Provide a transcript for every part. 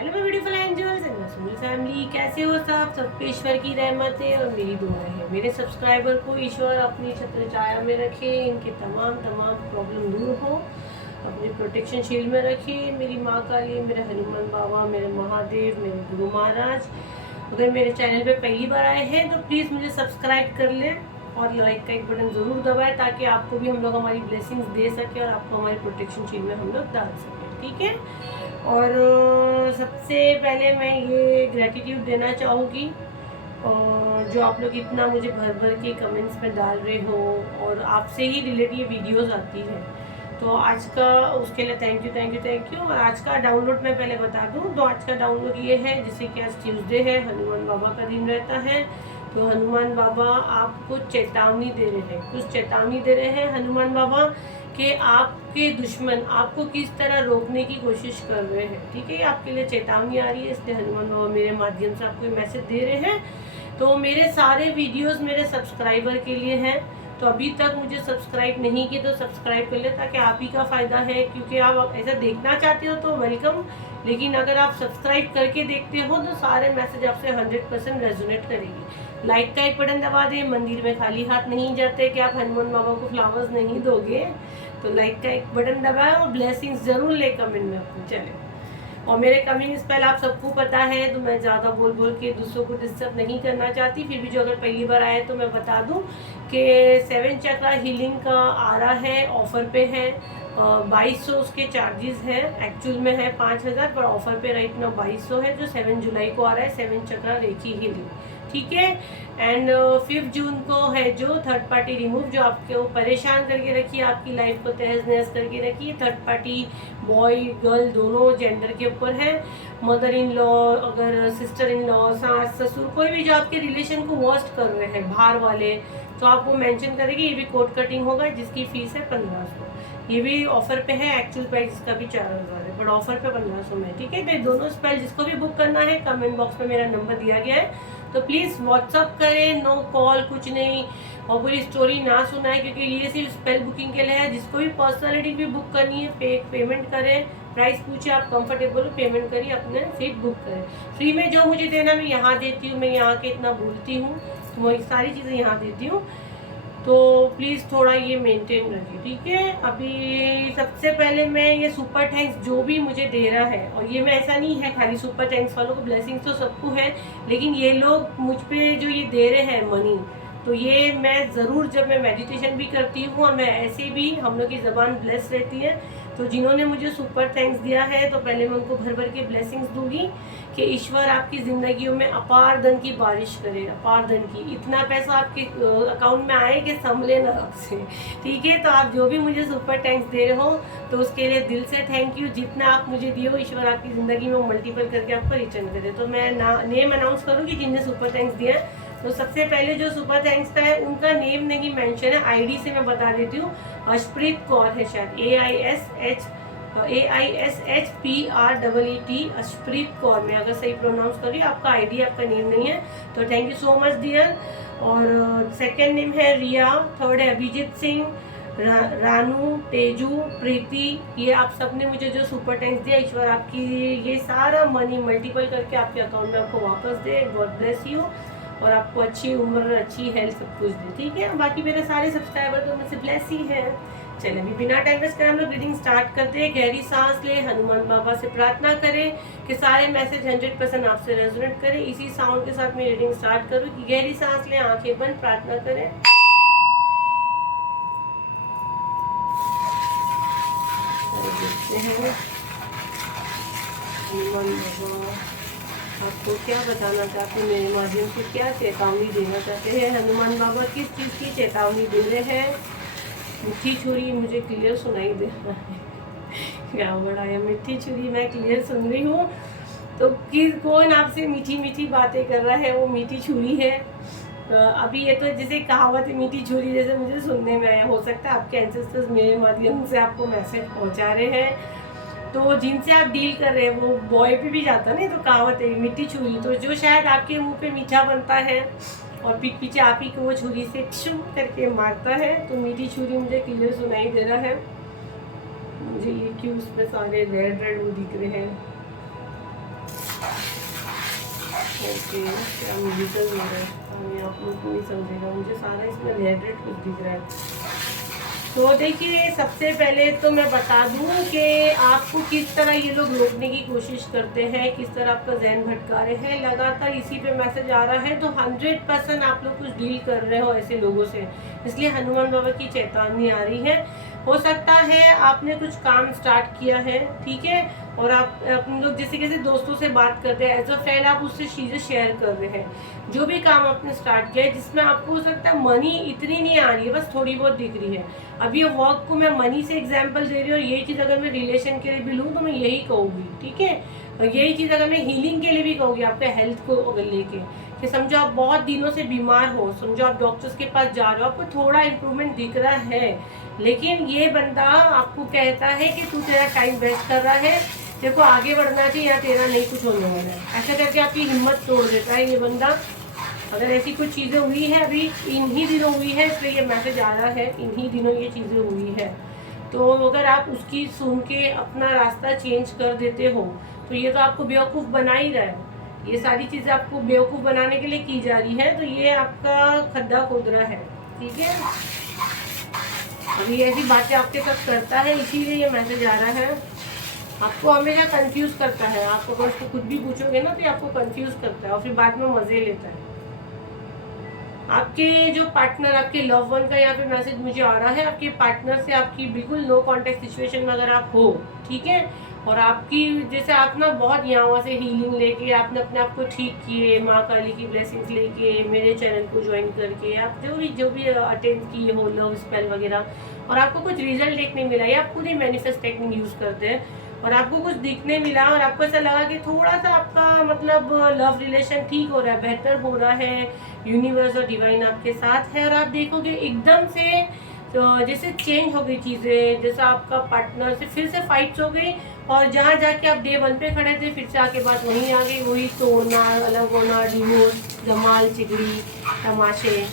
Hello my beautiful angels and Rasool family, कैसे हो सब ईश्वर की रहमत है और मेरी दुआ है। मेरे सब्सक्राइबर को ईश्वर अपनी छत्र छाया में रखे, इनके तमाम प्रॉब्लम दूर हो, अपनी प्रोटेक्शन शील्ड में रखे। मेरी माँ काली, मेरे हनुमान बाबा, मेरे महादेव, मेरे गुरु महाराज। अगर मेरे चैनल पे पहली बार आए हैं तो प्लीज़ मुझे सब्सक्राइब कर लें और लाइक का एक बटन ज़रूर दबाएं ताकि आपको भी हम लोग हमारी ब्लेसिंग्स दे सकें और आपको हमारी प्रोटेक्शन शील्ड में हम लोग डाल सकें, ठीक है। और सबसे पहले मैं ये ग्रैटिट्यूड देना चाहूँगी और जो आप लोग इतना मुझे भर भर के कमेंट्स में डाल रहे हो और आपसे ही रिलेटेड ये वीडियोस आती है, तो आज का उसके लिए थैंक यू। और आज का डाउनलोड मैं पहले बता दूं, तो आज का डाउनलोड ये है, जैसे कि आज ट्यूसडे है, हनुमान बाबा का दिन रहता है, तो हनुमान बाबा आपको चेतावनी दे रहे हैं, कुछ चेतावनी दे रहे हैं हनुमान बाबा कि आपके दुश्मन आपको किस तरह रोकने की कोशिश कर रहे हैं, ठीक है। आपके लिए चेतावनी आ रही है, इसलिए हनुमान बाबा मेरे माध्यम से आपको मैसेज दे रहे हैं। तो मेरे सारे वीडियोस मेरे सब्सक्राइबर के लिए हैं, तो अभी तक मुझे सब्सक्राइब नहीं किए तो सब्सक्राइब कर ले, ताकि आप ही का फ़ायदा है, क्योंकि आप ऐसा देखना चाहते हो तो वेलकम, लेकिन अगर आप सब्सक्राइब करके देखते हो तो सारे मैसेज आपसे 100% रेजोनेट करेगी। लाइक का एक बटन दबा दें, मंदिर में खाली हाथ नहीं जाते कि आप हनुमान बाबा को फ्लावर्स नहीं दोगे, तो लाइक का एक बटन दबाएं और ब्लेसिंग्स ज़रूर ले कमेंट में अपनी। चले, और मेरे कमिंग स्पेल आप सबको पता है, तो मैं ज़्यादा बोल के दूसरों को डिस्टर्ब नहीं करना चाहती। फिर भी जो अगर पहली बार आए तो मैं बता दूं कि 7 चक्रा हीलिंग का आ रहा है, ऑफ़र पे है। 2200 उसके चार्जेस हैं, एक्चुअल में है 5000, पर ऑफ़र पे राइट नाउ 2200 है, जो 7 जुलाई को आ रहा है। 7 चक्रा रेखी हीलिंग, ठीक है। एंड 5 जून को है जो थर्ड पार्टी रिमूव, जो आपको परेशान करके रखी है, आपकी लाइफ को तहस नहस करके रखी है। थर्ड पार्टी बॉय गर्ल दोनों जेंडर के ऊपर है। मदर इन लॉ, अगर सिस्टर इन लॉ, सास ससुर, कोई भी जो आपके रिलेशन को वर्स्ट कर रहे हैं, बाहर वाले, तो आपको मेंशन करेगी। ये भी कोड कटिंग होगा, जिसकी फीस है 1500। ये भी ऑफर पे है, एक्चुअल प्राइस इसका भी 4000 है, बट ऑफर पे 1500 में, ठीक है। तो दोनों स्पेल जिसको भी बुक करना है, कमेंट बॉक्स में मेरा नंबर दिया गया है, तो प्लीज़ व्हाट्सअप करें, नो कॉल, कुछ नहीं, और पूरी स्टोरी ना सुनाए, क्योंकि ये सिर्फ स्पेल बुकिंग के लिए है। जिसको भी पर्सनैलिटी भी बुक करनी है, पेमेंट करें, प्राइस पूछे, आप कंफर्टेबल हो, पेमेंट करिए, अपने सीट बुक करें। फ्री में जो मुझे देना मैं यहाँ देती हूँ, मैं यहाँ के इतना बोलती हूँ, तो मैं सारी चीज़ें यहाँ देती हूँ, तो प्लीज़ थोड़ा ये मेंटेन रखिए, ठीक है। अभी सबसे पहले मैं ये सुपर थैंक्स जो भी मुझे दे रहा है, और ये मैं ऐसा नहीं है खाली सुपर थैंक्स वालों को, ब्लेसिंग्स तो सबको है, लेकिन ये लोग मुझ पे जो ये दे रहे हैं मनी, तो ये मैं ज़रूर, जब मैं मेडिटेशन भी करती हूँ और मैं ऐसे भी, हम लोग की ज़बान ब्लेस रहती है, तो जिन्होंने मुझे सुपर थैंक्स दिया है, तो पहले मैं उनको भर भर के ब्लेसिंग्स दूंगी कि ईश्वर आपकी ज़िंदगियों में अपार धन की बारिश करे, अपार धन की, इतना पैसा आपके अकाउंट में आए कि संभले ना आपसे, ठीक है। तो आप जो भी मुझे सुपर थैंक्स दे रहे हो, तो उसके लिए दिल से थैंक यू। जितना आप मुझे दिए हो, ईश्वर आपकी ज़िंदगी में मल्टीपल करके आपको रिटर्न करे। तो मैं नेम अनाउंस करूँगी जिनने सुपर थैंक्स दिया है। तो सबसे पहले जो सुपर थैंक्स का है, उनका नेम नहीं मेंशन है, आईडी से मैं बता देती हूँ। अर्शप्रीत कौर है शायद, AISHPREET, अर्शप्रीत कौर, मैं अगर सही प्रोनाउंस कर रही हूँ, आपका आईडी, आपका नेम नहीं है, तो thank you so much dear. और सेकेंड नेम है रिया, थर्ड है अभिजीत सिंह, रानू, तेजू, प्रीति, ये आप सबने मुझे जो सुपर थैंक्स दिया, ईश्वर आपकी ये सारा मनी मल्टीपल करके आपके अकाउंट में आपको वापस दे, गॉड ब्लेस यू, और आपको अच्छी उम्र, अच्छी हेल्थ, सब कुछ दे, ठीक है। बाकी मेरे सारे सब्सक्राइबर तो मुझसे ब्लेस ही है। चलिए, अभी बिना टाइम वेस्ट करे हम लोग रीडिंग स्टार्ट करते हैं। गहरी सांस ले, हनुमान बाबा से प्रार्थना करें कि सारे मैसेज 100% आपसे रेजोनेट करें। इसी साउंड के साथ मैं रीडिंग स्टार्ट करूँ कि गहरी सांस ले, आंखें बंद, प्रार्थना करें। देखते हैं हनुमान बाबा आपको क्या बताना चाहते हैं, मेरे माध्यम से क्या चेतावनी देना चाहते हैं। हनुमान बाबा किस चीज़ की चेतावनी दे रहे हैं? मिठी छुरी मुझे क्लियर सुनाई दे रहा है, क्या बड़ा है, मिठी छुरी मैं क्लियर सुन रही हूँ। तो किस कौन आपसे मीठी मीठी बातें कर रहा है, वो मीठी छुरी है। अभी ये तो जैसे कहावत है, मीठी छुरी, जैसे मुझे सुनने में आया, हो सकता है आपके एंसेस्टर्स मेरे माध्यम से आपको मैसेज पहुँचा रहे हैं। तो जिनसे आप डील कर रहे हैं वो बॉय पे भी जाता है ना, तो कहावत है मीठी छुरी, तो जो शायद आपके मुंह पे मीठा बनता है और पीठ पीछे आप ही को वो छुरी से छू करके मारता है, तो मीठी छुरी मुझे क्लियर सुनाई दे रहा है। मुझे ये क्यों उस पर सारे रेड रेड वो दिख रहे हैं। ओके, क्या म्यूजिकल हो रहा है, ये आप लोग को नहीं समझेगा, मुझे सारा इसमें रेड कुछ दिख रहा है। तो देखिए, सबसे पहले तो मैं बता दूं कि आपको किस तरह ये लोग रोकने की कोशिश करते हैं, किस तरह आपका जहन भटका रहे हैं। लगातार इसी पे मैसेज आ रहा है, तो 100% आप लोग कुछ डील कर रहे हो ऐसे लोगों से, इसलिए हनुमान बाबा की चेतावनी आ रही है। हो सकता है आपने कुछ काम स्टार्ट किया है, ठीक है, और आप अपने लोग जैसे कैसे दोस्तों से बात करते हैं, एज अ फ्रेंड आप उससे चीज़ें शेयर कर रहे हैं। जो भी काम आपने स्टार्ट किया है जिसमें आपको हो सकता है मनी इतनी नहीं आ रही है, बस थोड़ी बहुत दिख रही है। अब ये वर्क को मैं मनी से एग्जाम्पल दे रही हूँ, और यही चीज़ अगर मैं रिलेशन के लिए भी लूँ तो मैं यही कहूँगी, ठीक है। और यही चीज़ अगर मैं हीलिंग के लिए भी कहूँगी, आपके हेल्थ को अगर लेके, कि समझो आप बहुत दिनों से बीमार हो, समझो आप डॉक्टर्स के पास जा रहे हो, आपको थोड़ा इम्प्रूवमेंट दिख रहा है, लेकिन ये बंदा आपको कहता है कि तू तेरा टाइम वेस्ट कर रहा है, तेरे को आगे बढ़ना चाहिए, या तेरा नहीं कुछ होने वाला है, ऐसा करके आपकी हिम्मत तोड़ देता है ये बंदा। अगर ऐसी कुछ चीज़ें हुई है, अभी इन्हीं दिनों हुई है, इसलिए ये मैसेज आ रहा है, इन्हीं दिनों ये चीज़ें हुई है, तो अगर आप उसकी सुन के अपना रास्ता चेंज कर देते हो, तो ये तो आपको बेवकूफ़ बना ही रहा है। ये सारी चीज़ें आपको बेवकूफ़ बनाने के लिए की जा रही है, तो ये आपका खड्डा खोद रहा है, ठीक है। अभी ऐसी बातें आपके साथ करता है, इसीलिए ये मैसेज आ रहा है। आपको हमेशा कंफ्यूज करता है, आप अगर उसको कुछ भी पूछोगे ना तो ये आपको कंफ्यूज करता है, और फिर बाद में मज़े लेता है। आपके जो पार्टनर, आपके लव वन का यहाँ पे मैसेज मुझे आ रहा है, आपके पार्टनर से आपकी बिल्कुल नो कॉन्टेक्ट सिचुएशन में अगर आप हो, ठीक है, और आपकी जैसे आप ना बहुत यहाँ वहाँ से हीलिंग लेके आपने अपने आप को ठीक किए, माँ काली की ब्लेसिंग्स लेके, मेरे चैनल को ज्वाइन करके, आप जो भी अटेंड किए हो लव स्पेल वगैरह, और आपको कुछ रिजल्ट देखने मिला, या आप पूरी मैनिफेस्ट टेक्निक यूज़ करते हैं और आपको कुछ दिखने मिला, और आपको ऐसा लगा कि थोड़ा सा आपका मतलब लव रिलेशन ठीक हो रहा है, बेहतर हो रहा है, यूनिवर्स और डिवाइन आपके साथ है, और आप देखोगे एकदम से तो जैसे चेंज हो गई चीज़ें, जैसा आपका पार्टनर से फिर से फाइट्स हो गई, और जहाँ जाके आप डे 1 पे खड़े थे, फिर से आके बात वहीं आ गई, वही तोड़ना, अलग होना, डिवोर्स, धमाल, चिगड़ी, तमाशे,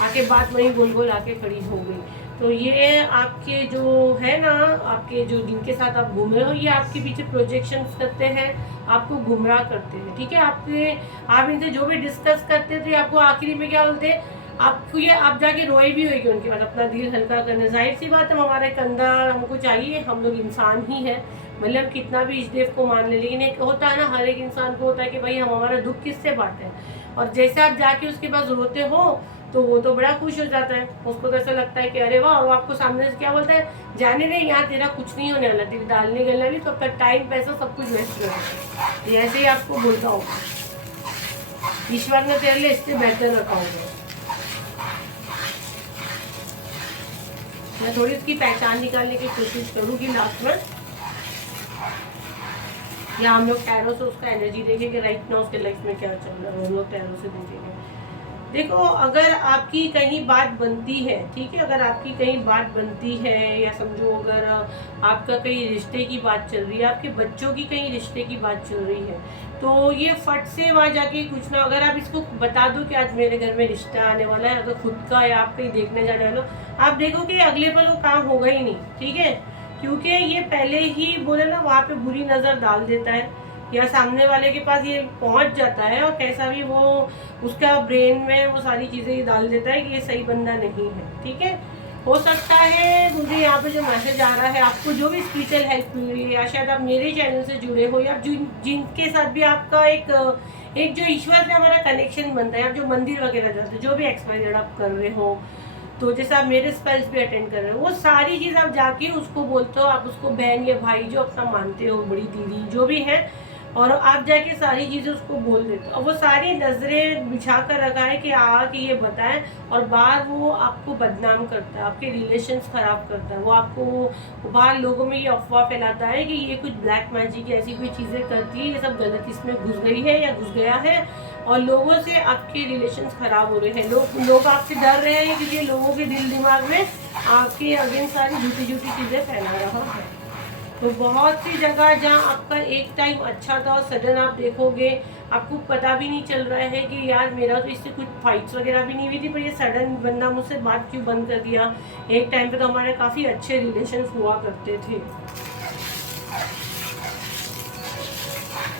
आके बात वहीं गोल गोल आके खड़ी हो गई। तो ये आपके जो है ना, आपके जो जिनके साथ आप घूम रहे हो, ये आपके पीछे प्रोजेक्शंस करते हैं, आपको गुमराह करते हैं, ठीक है। आप इनसे जो भी डिस्कस करते थे, आपको आखिरी में क्या बोलते हैं, आपको ये आप जाके रोए भी होगी उनके बाद, अपना दिल हल्का करने। जाहिर सी बात है, हमारा कंधा हमको चाहिए, हम लोग इंसान ही है, मतलब कितना भी इस देव को मान ले, लेकिन एक होता है ना, हर एक इंसान को होता है कि भाई हम हमारा दुख किससे बांटें। और जैसे आप जाके उसके पास रोते हो, तो वो तो बड़ा खुश हो जाता है, उसको तो ऐसा लगता है कि अरे वाह, और आपको सामने से क्या बोलता है, जाने दे, यहाँ तेरा कुछ नहीं होने वाला, तेरे डालने गलने वाली, तो आपका टाइम पैसा सब कुछ वेस्ट कर, ये ऐसे ही आपको बोलता होगा, ईश्वर ने तेरे लिए इससे बेहतर रखा होगा। मैं थोड़ी उसकी पहचान निकालने की कोशिश करूँगी लास्ट में, या हम लोग टैरो से उसका एनर्जी देखेंगे, राइट नाउ उसके लाइफ में क्या चल रहा है, हम लोग टैरो से देखेंगे। देखो, अगर आपकी कहीं बात बनती है, ठीक है, अगर आपकी कहीं बात बनती है, या समझो अगर आपका कहीं रिश्ते की बात चल रही है, आपके बच्चों की कहीं रिश्ते की बात चल रही है, तो ये फट से वहाँ जाके कुछ ना, अगर आप इसको बता दो कि आज मेरे घर में रिश्ता आने वाला है, अगर खुद का या आप कहीं देखने जाने वाले हो, आप देखो कि अगले पल वो काम होगा ही नहीं, ठीक है, क्योंकि ये पहले ही बोले ना, वहाँ पे बुरी नज़र डाल देता है, या सामने वाले के पास ये पहुंच जाता है, और कैसा भी वो उसका ब्रेन में वो सारी चीज़ें डाल देता है कि ये सही बंदा नहीं है, ठीक है। हो सकता है मुझे यहाँ पे जो मैसेज आ रहा है, आपको जो भी स्पिरिचुअल हेल्प मिल रही है, या शायद आप मेरे चैनल से जुड़े हो, या जिनके साथ भी आपका एक जो ईश्वर से हमारा कनेक्शन बनता है, आप जो मंदिर वगैरह जाते हो, जो भी एक्सपायर आप कर रहे हो, तो जैसे आप मेरे स्पेल्स भी अटेंड कर रहे हो, वो सारी चीज़ आप जाके उसको बोलते हो, आप उसको बहन या भाई जो अपना मानते हो, बड़ी दीदी जो भी है, और आप जाके सारी चीज़ें उसको बोल देते हो, और वो सारी नज़रें बिछा कर रखा है कि ये बताएं, और बाहर वो आपको बदनाम करता है, आपके रिलेशंस ख़राब करता है, वो आपको बाहर लोगों में ये अफवाह फैलाता है कि ये कुछ ब्लैक मैजिक ऐसी कोई चीज़ें करती है, ये सब गलत इसमें घुस गई है या घुस गया है, और लोगों से आपके रिलेशंस ख़राब हो रहे हैं, लोग आपसे डर रहे हैं, क्योंकि लोगों के दिल दिमाग में आपके अगेंस्ट सारी झूठी चीज़ें फैला रहा है। तो बहुत सी जगह जहाँ आपका एक टाइम अच्छा था, और सडन आप देखोगे, आपको पता भी नहीं चल रहा है कि यार मेरा तो इससे कुछ फाइट्स वगैरह भी नहीं हुई थी, पर ये सडन बंदा मुझसे बात क्यों बंद कर दिया। एक टाइम पे तो हमारे काफ़ी अच्छे रिलेशंस हुआ करते थे।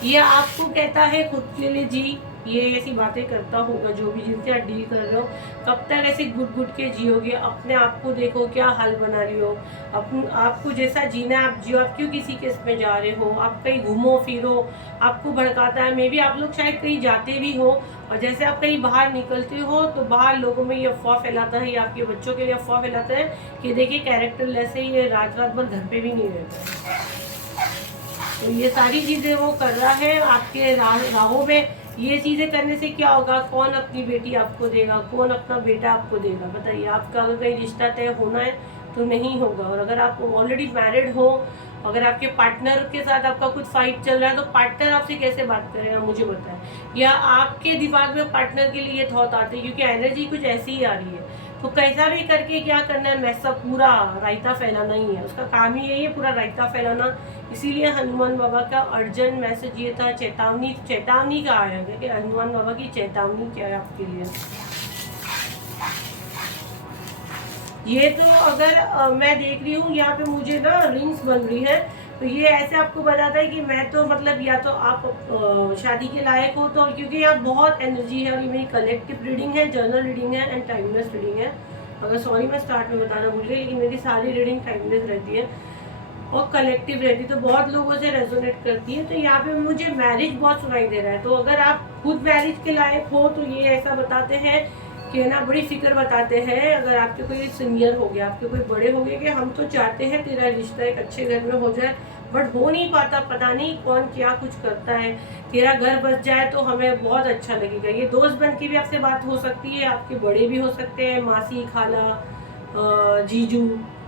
ये आपको कहता है खुद के लिए जी, ये ऐसी बातें करता होगा जो भी जिनसे आप डील कर रहे हो। कब तक ऐसे घुट घुट के जियोगे? अपने आप को देखो क्या हाल बना रही हो। आपको जैसा जीना है आप जियो। आप क्यों किसी के इसमें जा रहे हो? आप कहीं घूमो फिरो, आपको भड़काता है। मे बी आप लोग शायद कहीं जाते भी हो, और जैसे आप कहीं बाहर निकलते हो तो बाहर लोगों में ये अफवाह फैलाता है, या आपके बच्चों के लिए अफवाह फैलाता है कि देखिए कैरेक्टर लेस है, ये रात रात भर घर पे भी नहीं रहता है। तो ये सारी चीज़ें वो कर रहा है आपके राहों में। ये चीज़ें करने से क्या होगा? कौन अपनी बेटी आपको देगा? कौन अपना बेटा आपको देगा? बताइए। आपका अगर कहीं रिश्ता तय होना है तो नहीं होगा। और अगर आप ऑलरेडी मैरिड हो, अगर आपके पार्टनर के साथ आपका कुछ फाइट चल रहा है, तो पार्टनर आपसे कैसे बात करेगा मुझे बताएं। या आपके दिमाग में पार्टनर के लिए थॉट आते हैं, क्योंकि एनर्जी कुछ ऐसी ही आ रही है। तो कैसा भी करके क्या करना है, मैसा पूरा रायता फैलाना ही है। उसका काम ही यही है, पूरा रायता फैलाना। इसीलिए हनुमान बाबा का अर्जेंट मैसेज ये था, चेतावनी का आया है कि हनुमान बाबा की चेतावनी क्या है आपके लिए। ये तो अगर मैं देख रही हूँ यहाँ पे मुझे ना रिंग्स बन रही है, तो ये ऐसे आपको बताता है कि मैं तो मतलब या तो आप शादी के लायक हो, तो क्योंकि यहाँ बहुत एनर्जी है। और ये मेरी कलेक्टिव रीडिंग है, जर्नल रीडिंग है एंड टाइमलेस रीडिंग है। अगर सॉरी मैं स्टार्ट में बताना भूल गई, लेकिन मेरी सारी रीडिंग टाइमलेस रहती है और कलेक्टिव रहती है, तो बहुत लोगों से रेजोनेट करती है। तो यहाँ पे मुझे मैरिज बहुत सुनाई दे रहा है। तो अगर आप खुद मैरिज के लायक हो तो ये ऐसा बताते हैं कि ना, बड़ी फिक्र बताते हैं। अगर आपके कोई सीनियर हो गया, आपके कोई बड़े हो गए कि हम तो चाहते हैं तेरा रिश्ता एक अच्छे घर में हो जाए, बट हो नहीं पाता। पता नहीं कौन क्या कुछ करता है। तेरा घर बस जाए तो हमें बहुत अच्छा लगेगा। ये दोस्त बन के भी आपसे बात हो सकती है, आपके बड़े भी हो सकते हैं, मासी, खाला, जीजू,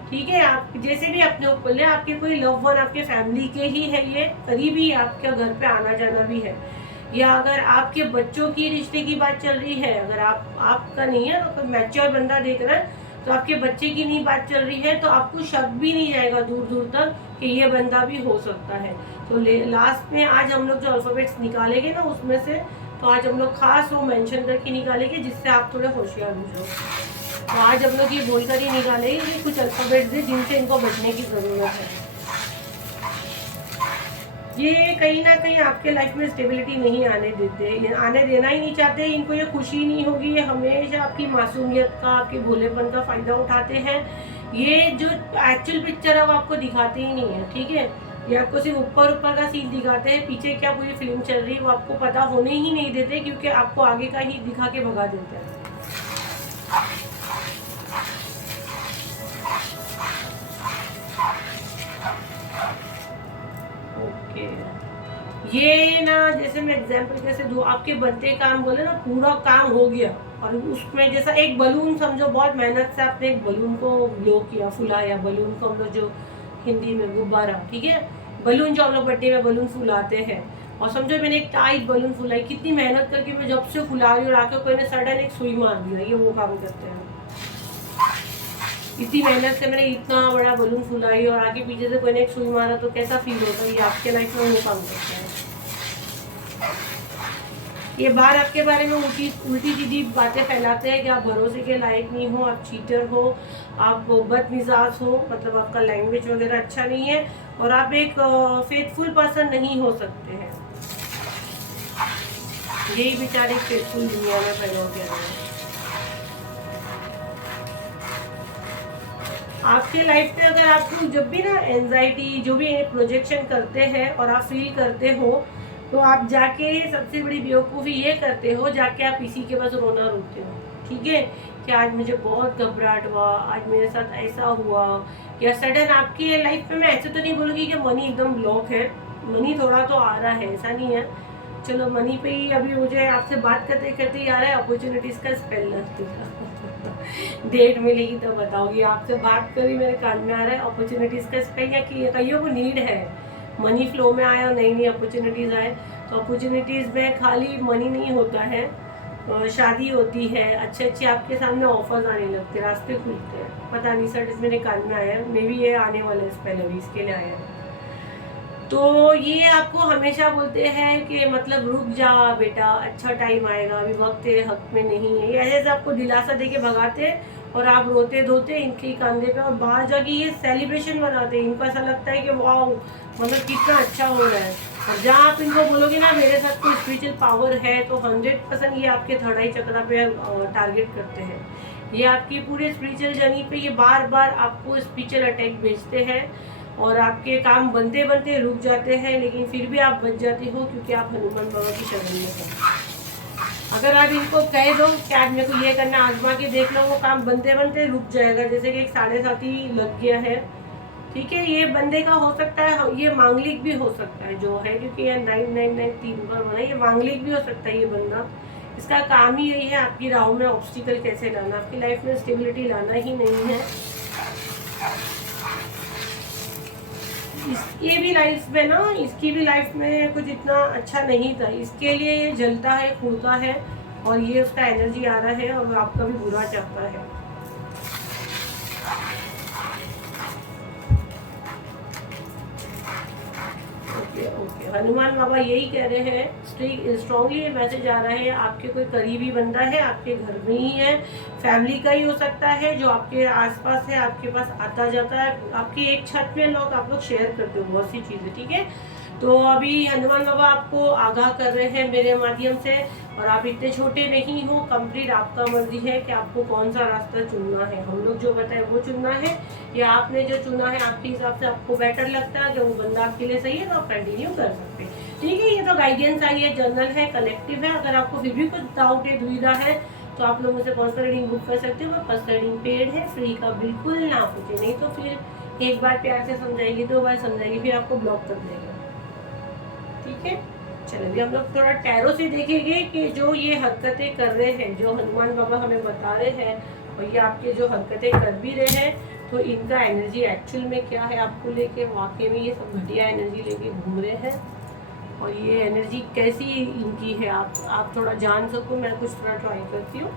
ठीक है। आप जैसे भी अपने ऊपर ले, आपके कोई लव वन आपके फैमिली के ही है, ये करीबी आपके घर पे आना जाना भी है। या अगर आपके बच्चों की रिश्ते की बात चल रही है, अगर आपका नहीं है, तो मैच्योर बंदा देख रहा है, तो आपके बच्चे की नहीं बात चल रही है, तो आपको शक भी नहीं जाएगा दूर दूर तक कि ये बंदा भी हो सकता है। तो लास्ट में आज हम लोग जो अल्फाबेट्स निकालेंगे ना, उसमें से तो आज हम लोग खास वो मेंशन करके निकालेंगे, जिससे आप थोड़े होशियार हो जाओ। तो आज हम लोग ये बोलकर ही निकालेंगे कि कुछ अल्फाबेट्स है जिनसे इनको बचने की ज़रूरत है। ये कहीं ना कहीं आपके लाइफ में स्टेबिलिटी नहीं आने देते, ये आने देना ही नहीं चाहते। इनको ये खुशी नहीं होगी। ये हमेशा आपकी मासूमियत का, आपके भोलेपन का फ़ायदा उठाते हैं। ये जो एक्चुअल पिक्चर है वो आपको दिखाते ही नहीं है, ठीक है। ये आपको सिर्फ ऊपर ऊपर का सीन दिखाते हैं, पीछे क्या पूरी फिल्म चल रही है वो आपको पता होने ही नहीं देते, क्योंकि आपको आगे का ही दिखा के भगा देते हैं। ये ना, जैसे मैं एग्जांपल कैसे दूँ, आपके बनते काम बोले ना, पूरा काम हो गया, और उसमें जैसा एक बलून समझो, बहुत मेहनत से आपने एक बलून को ग्लो किया, फुलाया। बलून को हम लोग जो हिंदी में गुब्बारा, ठीक है, बलून जो हम लोग बर्थडे में बलून फुलाते हैं, और समझो मैंने एक टाइट बलून फुलाई, कितनी मेहनत करके मैं जब से फुला रही हूँ, और आके कोई ने सडन एक सुई मार दिया। ये वो काम करते हैं। इतनी मेहनत से मैंने इतना बड़ा बलून फुलाई और आगे पीछे से कोई ने एक सुई मारा, तो कैसा फील होता है। ये आपके लाइफ में वो काम करता है। ये बार आपके बारे में उल्टी सीधी बातें फैलाते हैं कि आप भरोसे के लायक नहीं हो, आप चीटर हो, आप बदमिजाज हो, मतलब आपका लैंग्वेज वगैरह अच्छा नहीं है, और आप एक फेथफुल पर्सन नहीं हो सकते हैं। यही बेचारे फेथफुल दुनिया में पैदा हो गया है। आपके लाइफ में अगर आपको जब भी ना एंजाइटी, जो भी प्रोजेक्शन करते हैं और आप फील करते हो, तो आप जाके सबसे बड़ी बेवकूफ़ी ये करते हो, जाके आप इसी के पास रोना रोते हो, ठीक है, कि आज मुझे बहुत घबराहट हुआ, आज मेरे साथ ऐसा हुआ। या सडन आपकी लाइफ में, मैं ऐसे तो नहीं बोलूँगी कि मनी एकदम ब्लॉक है, मनी थोड़ा तो आ रहा है, ऐसा नहीं है। चलो मनी पे ही अभी मुझे आपसे बात करते करते ही आ रहा है, अपॉर्चुनिटीज़ का स्पेल लगता डेट मिलेगी तो बताओगी। आपसे बात करी मेरे कान में आ रहा है अपॉर्चुनिटीज़ का स्पेल, या कि कईयों को नीड है, मनी फ्लो में आया और नई नई अपॉर्चुनिटीज़ आए। तो अपॉर्चुनिटीज़ में खाली मनी नहीं होता है, शादी होती है, अच्छे अच्छे आपके सामने ऑफर्स आने लगते हैं, रास्ते खुलते हैं। पता नहीं सर, मेरे कान में आया, मे बी ये आने वाले स्पेल अभी इसके लिए आया है। तो ये आपको हमेशा बोलते हैं कि मतलब रुक जा बेटा, अच्छा टाइम आएगा, अभी वक्त तेरे हक में नहीं है। ये ऐसे आपको दिलासा दे के भगाते हैं, और आप रोते धोते इनके कंधे पे, और बाहर जाके ये सेलिब्रेशन मनाते हैं। इनको ऐसा लगता है कि वाह, मतलब कितना अच्छा हो रहा है। और जहाँ आप इनको बोलोगे ना मेरे साथ कोई स्पिरिचुअल पावर है, तो 100% ये आपके थर्ड आई चक्रा पे टारगेट करते हैं। ये आपकी पूरे स्पिरिचुअल जर्नी पे ये बार बार आपको स्पिरिचुअल अटैक भेजते हैं, और आपके काम बनते बनते रुक जाते हैं, लेकिन फिर भी आप बच जाते हो क्योंकि आप हनुमान बाबा की शरण में हो। अगर आप इनको कह दो कि आज मेरे को ये करना, आजमा के देख लो, वो काम बनते बनते रुक जाएगा। जैसे कि एक 7.5 लग गया है, ठीक है, ये बंदे का हो सकता है, ये मांगलिक भी हो सकता है जो है, क्योंकि ये 999 3 बार बना, ये मांगलिक भी हो सकता है ये बंदा। इसका काम ही यही है आपकी राह में ऑब्स्टिकल कैसे लाना, आपकी लाइफ में स्टेबिलिटी लाना ही नहीं है। इसकी भी लाइफ में ना, इसकी भी लाइफ में कुछ इतना अच्छा नहीं था, इसके लिए ये जलता है, खुलता है, और ये उसका एनर्जी आ रहा है और आपका भी बुरा चाहता है। ओके, हनुमान बाबा यही कह रहे हैं, स्ट्रॉन्गली ये मैसेज आ रहा है, आपके कोई करीबी बंदा है, आपके घर में ही है, फैमिली का ही हो सकता है, जो आपके आसपास है, आपके पास आता जाता है, आपकी एक छत में लोग आप लोग शेयर करते हो बहुत सी चीज़ें, ठीक है। तो अभी हनुमान बाबा आपको आगाह कर रहे हैं मेरे माध्यम से, और आप इतने छोटे नहीं हो, कंप्लीट आपका मर्जी है कि आपको कौन सा रास्ता चुनना है। हम लोग जो बताए वो चुनना है, या आपने जो चुना है आपके हिसाब से आपको बेटर लगता है, जो वो बंदा आपके लिए सही है, तो आप कंटिन्यू कर सकते हैं, ठीक है। ये तो गाइडेंस आई है, जर्नल है, कलेक्टिव है। अगर आपको फिर भी कुछ डाउट है, दुविधा है, तो आप लोग मुझसे पर्सनल रीडिंग बुक कर सकते हो। पर्सनल रीडिंग पेड है, फ्री का बिल्कुल ना पूछे, नहीं तो फिर एक बार प्यार से समझाएगी, 2 बार समझाएगी, फिर आपको ब्लॉक कर देगा, ठीक है। चलिए अभी हम लोग थोड़ा टैरो से देखेंगे कि जो ये हरकतें कर रहे हैं, जो हनुमान बाबा हमें बता रहे हैं, और ये आपके जो हरकतें कर भी रहे हैं, तो इनका एनर्जी एक्चुअल में क्या है आपको लेके। वाकई में ये सब घटिया एनर्जी लेके घूम रहे हैं, और ये एनर्जी कैसी इनकी है आप थोड़ा जान सको। मैं कुछ थोड़ा ट्राई करती हूँ,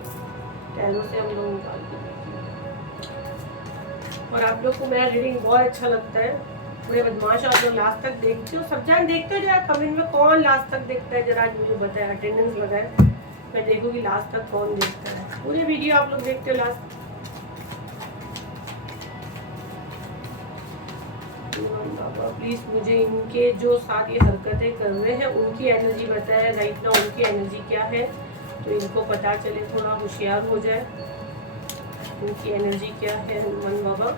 टैरो से हम लोग निकाल के देखते हैं। और आप लोग को मेरा रीडिंग बहुत अच्छा लगता है, पूरे बदमाश आप लोग लास्ट तक देखते हो, सब जान देखते हो। जरा कमेंट में कौन लास्ट तक देखता है, जरा मुझे बताए, अटेंडेंस लगाए, मैं देखूंगी लास्ट तक कौन देखता है। पूरे वीडियो आप लोग देखते हो लास्ट। प्लीज मुझे इनके जो साथ ये हरकतें कर रहे हैं उनकी एनर्जी बताए, राइट ना उनकी एनर्जी क्या है, तो इनको पता चले, थोड़ा होशियार हो जाए। उनकी एनर्जी क्या है हनुमान बाबा,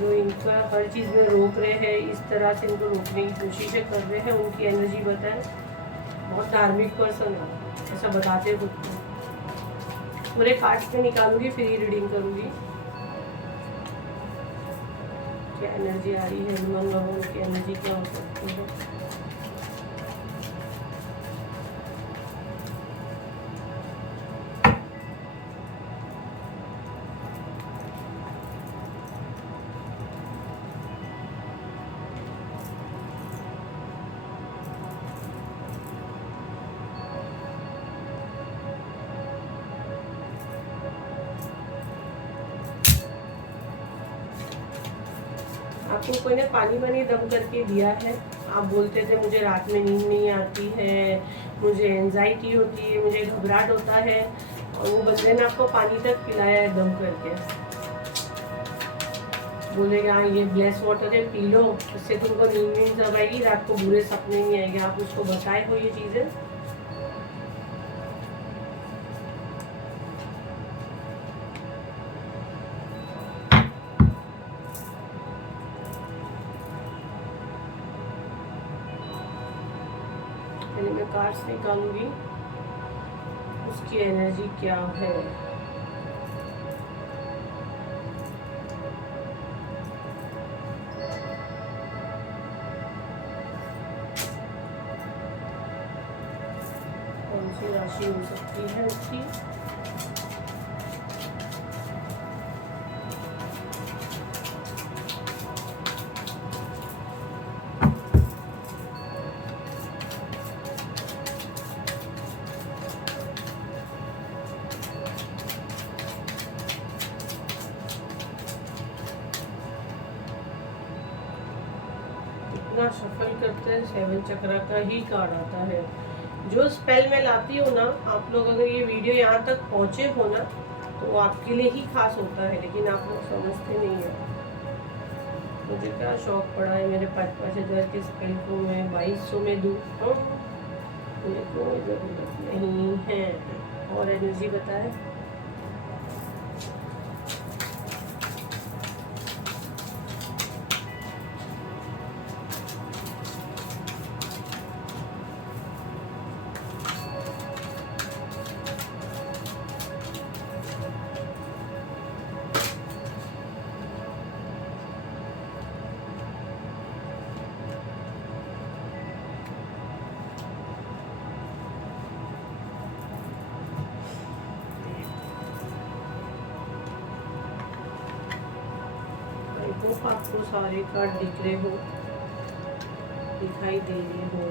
जो इनका हर चीज़ में रोक रहे हैं, इस तरह से इनको रोकने की कोशिश कर रहे हैं, उनकी एनर्जी बताएं। बहुत धार्मिक पर्सन है, ऐसा बताते खुद को। पूरे कार्ड्स में निकालूंगी, फिर ही रीडिंग करूंगी। क्या एनर्जी आ रही है हनुमान बाबा, उनकी एनर्जी क्या हो सकती है। आपको कोई ने पानी वानी दम करके दिया है, आप बोलते थे मुझे रात में नींद नहीं आती है, मुझे एंजाइटी होती है, मुझे घबराहट होता है, और वो बंदे ने आपको पानी तक पिलाया है दम करके। बोलेगा हाँ ये ब्लेस वाटर है, पी लो, इससे तुमको नींद नहीं सब आएगी, रात को बुरे सपने नहीं आएंगे। आप उसको बताए हो ये चीज़ें। मैं कार्ड्स निकालूंगी, उसकी एनर्जी क्या है। कौन सी राशि हो सकती है उसकी। सफल करते हैं, 7 चक्रा का ही कार्ड आता है। जो स्पेल में लाती हो ना, आप लोग अगर ये वीडियो यहाँ तक पहुँचे हो ना, तो आपके लिए ही खास होता है, लेकिन आप लोग समझते नहीं है। मुझे क्या शौक पड़ा है मेरे 5,000 के स्पेल को मैं 2200 में दूँ। मुझे कोई ज़रूरत नहीं है। और एनर्जी बताए। आपको सारे कार्ड दिख रहे हो, दिखाई दे रहे हो।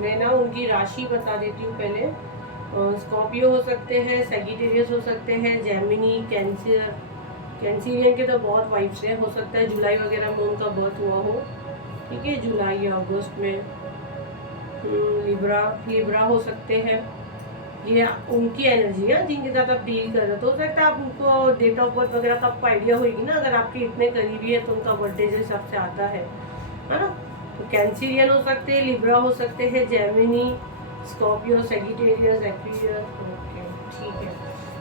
मैं ना उनकी राशि बता देती हूँ पहले। स्कॉर्पियो हो सकते हैं, सैजिटेरियस हो सकते हैं, जेमिनी, कैंसर। कैंसिरियन के तो बहुत वाइब्स है, हो सकता है जुलाई वगैरह में उनका बर्थ हुआ हो। ठीक है, जुलाई या अगस्त में। लिब्रा हो सकते हैं। ये उनकी एनर्जी है जिनके साथ आप डील कर रहे हो। तो हो सकता है आप उनको डेट ऑफ बर्थ वगैरह का आपको आइडिया होगी ना, अगर आपके इतने करीबी है तो उनका बर्थडे जिस हिसाब से आता है ना। तो कैंसिरियन हो सकते हैं, लिब्रा हो सकते हैं, Gemini, Scorpio, Sagittarius, Aquarius. Okay, ठीक है।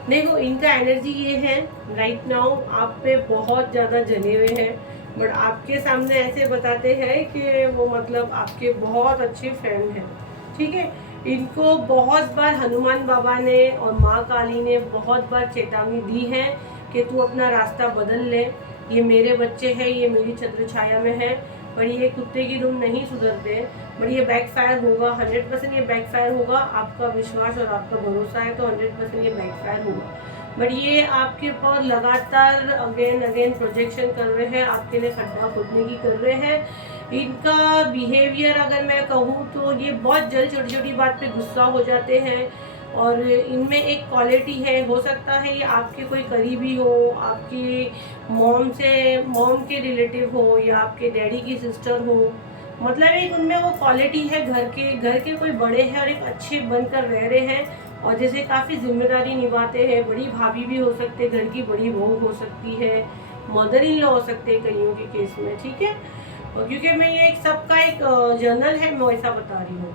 देखो इनका एनर्जी ये है, राइट नाउ आप पे बहुत ज़्यादा जले हुए हैं, बट आपके सामने ऐसे बताते हैं कि वो मतलब आपके बहुत अच्छे फ्रेंड हैं। ठीक है, इनको बहुत बार हनुमान बाबा ने और माँ काली ने बहुत बार चेतावनी दी है कि तू अपना रास्ता बदल ले, ये मेरे बच्चे हैं, ये मेरी छत्र छाया में है, पर ये कुत्ते की दुम नहीं सुधरते। बट ये बैकफायर होगा, 100% ये बैकफायर होगा। आपका विश्वास और आपका भरोसा है तो 100% ये बैकफायर होगा। बट ये आपके ऊपर लगातार अगेन प्रोजेक्शन कर रहे हैं, आपके लिए खड्डा खोदने की कर रहे हैं। इनका बिहेवियर अगर मैं कहूँ तो ये बहुत जल्द छोटी छोटी बात पे गुस्सा हो जाते हैं, और इनमें एक क्वालिटी है, हो सकता है ये आपके कोई करीबी हो, आपकी मॉम के रिलेटिव हो, या आपके डैडी की सिस्टर हो। मतलब एक उनमें वो क्वालिटी है, घर के कोई बड़े हैं और एक अच्छे बनकर रह रहे हैं, और जैसे काफ़ी जिम्मेदारी निभाते हैं। बड़ी भाभी भी हो सकते, घर की बड़ी बहू हो सकती है, मदर इन लॉ हो सकते हैं कईयों के केस में। ठीक है, और क्योंकि मैं ये एक सबका एक जर्नल है, मैं वैसा बता रही हूँ।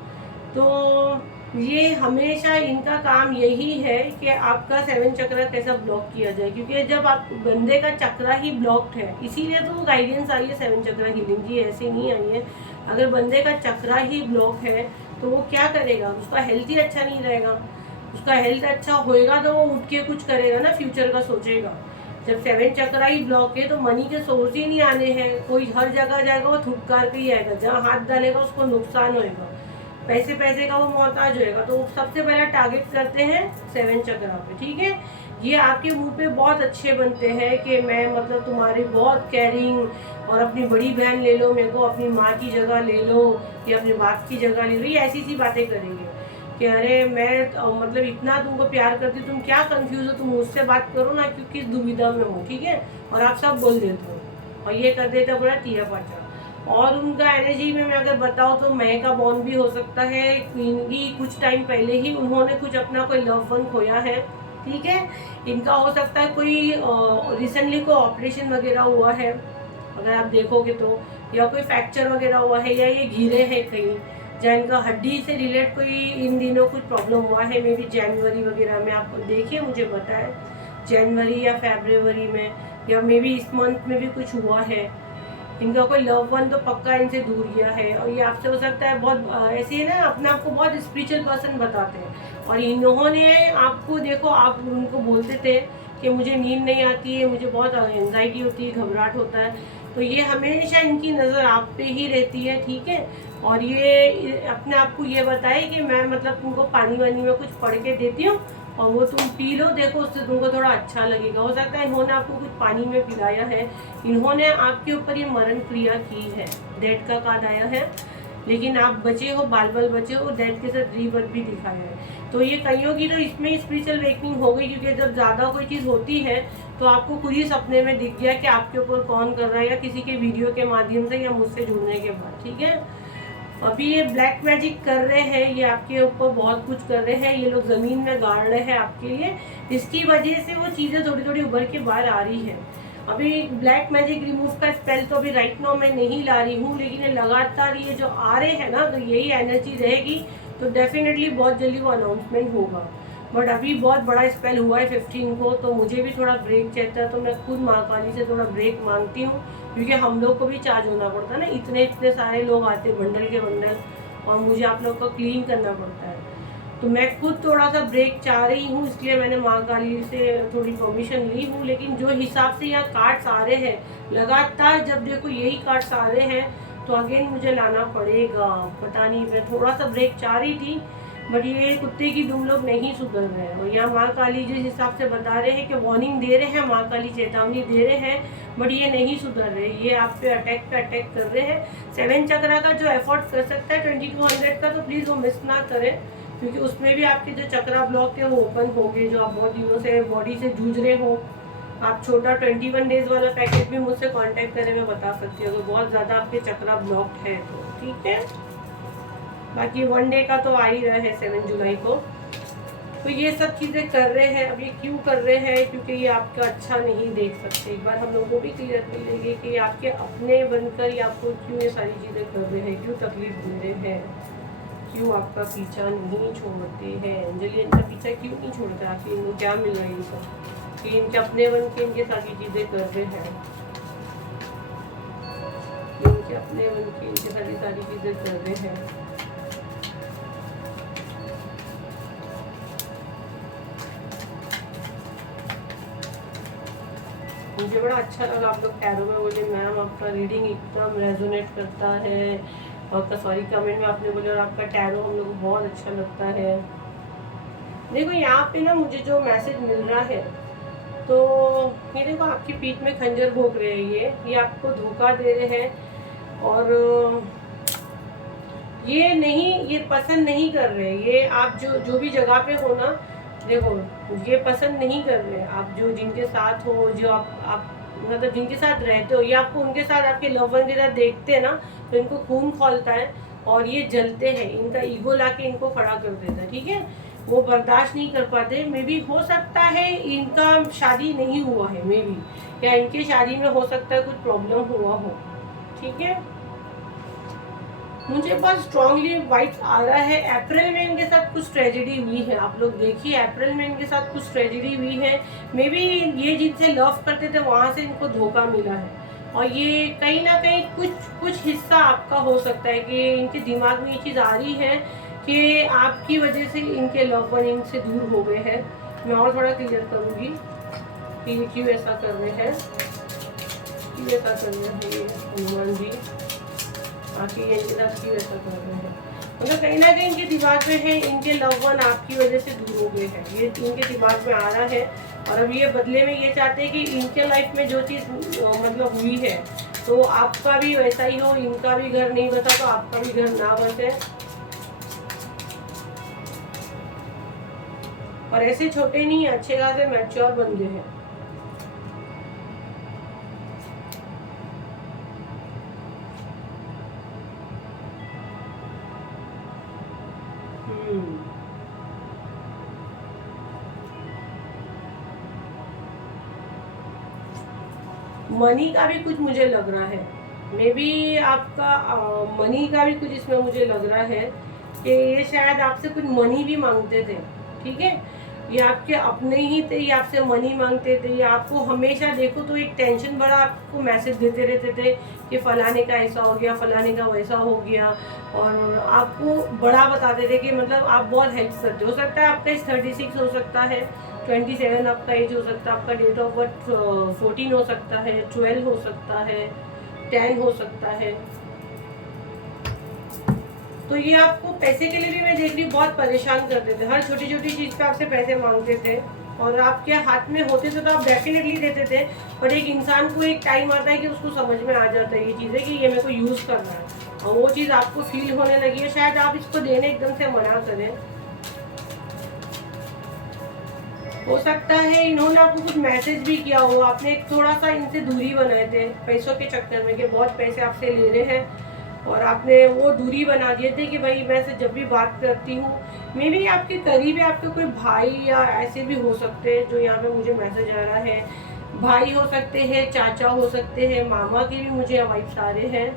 तो ये हमेशा इनका काम यही है कि आपका 7 चक्र कैसा ब्लॉक किया जाए, क्योंकि जब आप बंदे का चक्रा ही ब्लॉक्ड है, इसीलिए तो गाइडेंस आई है 7 चक्र हीलिंग की, ऐसे नहीं आई है। अगर बंदे का चक्रा ही ब्लॉक है तो वो क्या करेगा, उसका हेल्थ ही अच्छा नहीं रहेगा। उसका हेल्थ अच्छा होएगा तो वो उठ के कुछ करेगा ना, फ्यूचर का सोचेगा। जब 7 चक्रा ही ब्लॉक है तो मनी के सोर्स ही नहीं आने हैं। कोई हर जगह जाएगा वो थुटकार के ही आएगा, जहाँ हाथ डालेगा उसको नुकसान होएगा, पैसे का वो मोहताज होएगा। तो सबसे पहला टारगेट करते हैं 7 चक्रा पे। ठीक है, ये आपके मुंह पे बहुत अच्छे बनते हैं कि मैं मतलब तुम्हारी बहुत केयरिंग, और अपनी बड़ी बहन ले लो, मेरे को अपनी माँ की जगह ले लो, या अपने बाप की जगह ले लो। ये ऐसी सी बातें करेंगे कि अरे मैं मतलब इतना तुमको प्यार करती हूँ, तुम क्या कंफ्यूज हो, तुम मुझसे बात करो ना, क्योंकि किस दुविधा में हो। ठीक है, और आप सब बोल देते हो, और ये कर देता पूरा तिया पाचा। और उनका एनर्जी में मैं अगर बताऊँ तो मैं का बॉन्ड भी हो सकता है। इनकी कुछ टाइम पहले ही उन्होंने कुछ अपना कोई लव वन खोया है। ठीक है, इनका हो सकता है कोई रिसेंटली कोई ऑपरेशन वगैरह हुआ है, अगर आप देखोगे तो, या कोई फ्रैक्चर वगैरह हुआ है, या ये घिरे हैं कहीं, या इनका हड्डी से रिलेट कोई इन दिनों कुछ प्रॉब्लम हुआ है, मे बी जनवरी वगैरह में। आप देखिए, मुझे बताएं जनवरी या फरवरी में, या मे बी इस मंथ में भी कुछ हुआ है। इनका कोई लव वन तो पक्का इनसे दूर गया है, और ये आपसे हो सकता है बहुत ऐसे ही ना, अपने आप को बहुत स्पिरिचुअल पर्सन बताते हैं। और इन्होंने आपको देखो, आप उनको बोलते थे कि मुझे नींद नहीं आती है, मुझे बहुत एंजाइटी होती है, घबराहट होता है, तो ये हमेशा इनकी नज़र आप पे ही रहती है। ठीक है, और ये अपने आप को ये बताए कि मैं मतलब तुमको पानी वानी में कुछ पढ़ के देती हूँ, और वो तुम पी लो, देखो उससे तुमको थोड़ा अच्छा लगेगा। हो सकता है इन्होंने आपको कुछ पानी में पिलाया है, इन्होंने आपके ऊपर ये मरण क्रिया की है, डेथ का कार्ड आया है, लेकिन आप बचे हो, बाल बाल बचे हो, डेथ के साथ रीबर्थ भी दिखाया है। तो ये कईयों की तो इसमें स्पिरिचुअल वेकनिंग हो गई, क्योंकि जब ज़्यादा कोई चीज़ होती है तो आपको खुद ही सपने में दिख गया कि आपके ऊपर कौन कर रहा है, या किसी के वीडियो के माध्यम से, या मुझसे जुड़ने के बाद। ठीक है, अभी ये ब्लैक मैजिक कर रहे हैं, ये आपके ऊपर बहुत कुछ कर रहे हैं, ये लोग ज़मीन में गाड़ रहे हैं आपके लिए, इसकी वजह से वो चीज़ें थोड़ी थोड़ी उभर के बाहर आ रही है। अभी ब्लैक मैजिक रिमूव का स्पेल तो अभी राइट नाउ मैं नहीं ला रही हूँ, लेकिन ये लगातार ये जो आ रहे हैं ना, अगर यही एनर्जी रहेगी तो डेफिनेटली बहुत जल्दी वो अनाउंसमेंट होगा। बट अभी बहुत बड़ा स्पेल हुआ है 15 को, तो मुझे भी थोड़ा ब्रेक चाहिए था, तो मैं खुद माँ काली से थोड़ा ब्रेक मांगती हूँ, क्योंकि हम लोग को भी चार्ज होना पड़ता है ना, इतने इतने सारे लोग आते बंडल के बंडल, और मुझे आप लोग को क्लीन करना पड़ता है, तो मैं खुद थोड़ा सा ब्रेक चाह रही हूँ, इसलिए मैंने माँ काली से थोड़ी परमिशन ली हूँ। लेकिन जो हिसाब से यहाँ कार्ड्स आ रहे हैं लगातार, जब देखो यही कार्ड्स आ रहे हैं, तो अगेन मुझे लाना पड़ेगा। पता नहीं, मैं थोड़ा सा ब्रेक चाह रही थी, बट ये कुत्ते की दुम लोग नहीं सुधर रहे हैं। और यहाँ माँ काली जिस हिसाब से बता रहे हैं कि वार्निंग दे रहे हैं, माँ काली चेतावनी दे रहे हैं, बट ये नहीं सुधर रहे, ये आप पे अटैक कर रहे हैं। 7 चक्रा का जो एफर्ट कर सकता है 2200 का, तो प्लीज़ वो मिस ना करें, क्योंकि उसमें भी आपके जो चक्रा ब्लॉक है वो ओपन हो गए, जो आप बहुत दिनों से बॉडी से जूझ रहे हो। आप छोटा 21 डेज वाला पैकेज भी मुझसे कांटेक्ट करें, मैं बता सकती हूँ, अगर बहुत ज़्यादा आपके चक्रा ब्लॉक है तो। ठीक है, बाकी 1 डे का तो आ ही रहा है 7 जुलाई को। तो ये सब चीज़ें कर रहे हैं। अब ये क्यों कर रहे हैं, क्योंकि ये आपका अच्छा नहीं देख सकते। एक बार हम लोगों को भी क्लियर मिलेगी कि आपके अपने बनकर ये आपको क्यों ये सारी चीज़ें कर रहे हैं, क्यों तकलीफ दे रहे हैं, क्यों आपका पीछा नहीं छोड़ते हैं। अंजलि इनका पीछा क्यों नहीं छोड़ते, आखिर इनको क्या मिल रहा है इनको कि इनके अपने बन के इनके सारी चीज़ें कर रहे हैं, इनके अपने बन के इनके सारी चीज़ें कर रहे हैं। मुझे बड़ा अच्छा लगा आप लोग टैरो में बोले मैम आपका रीडिंग एकदम रेजोनेट करता है, और सॉरी कमेंट में आपने बोले और आपका टैरो हम लोग को बहुत अच्छा लगता है। देखो यहाँ पे ना मुझे जो मैसेज मिल रहा है, तो ये देखो आपकी पीठ में खंजर भोंक रहे हैं, ये आपको धोखा दे रहे हैं, और ये पसंद नहीं कर रहे। ये आप जो भी जगह पे हो ना, देखो ये पसंद नहीं कर रहे। आप जो जिनके साथ हो, जो आप मतलब जिनके साथ रहते हो, ये आपको उनके साथ आपके लव वन के साथ देखते हैं ना, तो इनको खून खौलता है और ये जलते हैं, इनका ईगो लाके इनको खड़ा कर देता है। ठीक है, वो बर्दाश्त नहीं कर पाते। मे बी हो सकता है इनका शादी नहीं हुआ है, मे बी, या इनके शादी में हो सकता है कुछ प्रॉब्लम हुआ हो। ठीक है, मुझे बहुत स्ट्रांगली वाइब्स आ रहा है अप्रैल में इनके साथ कुछ ट्रेजेडी हुई है। आप लोग देखिए, अप्रैल में इनके साथ कुछ ट्रेजेडी हुई है। मे बी ये जिनसे लव करते थे वहाँ से इनको धोखा मिला है, और ये कहीं ना कहीं कुछ हिस्सा आपका हो सकता है कि इनके दिमाग में ये चीज़ आ रही है कि आपकी वजह से इनके लव वन इनसे दूर हो गए हैं। मैं और थोड़ा क्लियर करूँगी कि ये क्यों ऐसा कर रहे हैं, क्यों ऐसा कर रहे हैं ये हनुमान जी, आखिर ये इनके साथ क्यों ऐसा कर रहे हैं। मतलब कहीं ना कहीं इनके दिमाग में है इनके लव वन आपकी वजह से दूर हो गए हैं, ये इनके दिमाग में आ रहा है। और अब ये बदले में ये चाहते हैं कि इनके लाइफ में जो चीज़ मतलब हुई है, तो आपका भी वैसा ही हो, इनका भी घर नहीं बचा तो आपका भी घर ना बचे। और ऐसे छोटे नहीं, अच्छे खासे मैच्योर बंदे हैं। मनी का भी कुछ मुझे लग रहा है, मे बी आपका मनी का भी कुछ इसमें मुझे लग रहा है कि ये शायद आपसे कुछ मनी भी मांगते थे। ठीक है, ये आपके अपने ही थे, ये आपसे मनी मांगते थे, ये आपको हमेशा देखो तो एक टेंशन बड़ा आपको मैसेज देते रहते थे कि फलाने का ऐसा हो गया, फलाने का वैसा हो गया, और आपको बड़ा बताते थे कि मतलब आप बहुत हेल्प करते हो। सकता है आपका एज 36 हो सकता है, 27 आपका एज हो सकता है, आपका डेट ऑफ बर्थ 14 हो सकता है, 12 हो सकता है, 10 हो सकता है। तो ये आपको पैसे के लिए भी मैं देख रही हूँ बहुत परेशान करते थे, हर छोटी छोटी चीज़ पे आपसे पैसे मांगते थे, और आपके हाथ में होते थे तो आप डेफिनेटली देते थे। पर एक इंसान को एक टाइम आता है कि उसको समझ में आ जाता है ये चीज़ें कि ये मेरे को यूज़ करना है, और वो चीज़ आपको फील होने लगी है, शायद आप इसको देने एकदम से मना करें। हो सकता है इन्होंने आपको कुछ मैसेज भी किया हो, आपने एक थोड़ा सा इनसे दूरी बनाए थे पैसों के चक्कर में कि बहुत पैसे आपसे ले रहे हैं, और आपने वो दूरी बना दिए थे कि भाई मैं से जब भी बात करती हूँ, मे भी आपके करीब है, आपके कोई भाई या ऐसे भी हो सकते हैं जो यहाँ पे मुझे मैसेज आ रहा है, भाई हो सकते हैं, चाचा हो सकते हैं, मामा के भी मुझे वाइब्स आ रहे हैं,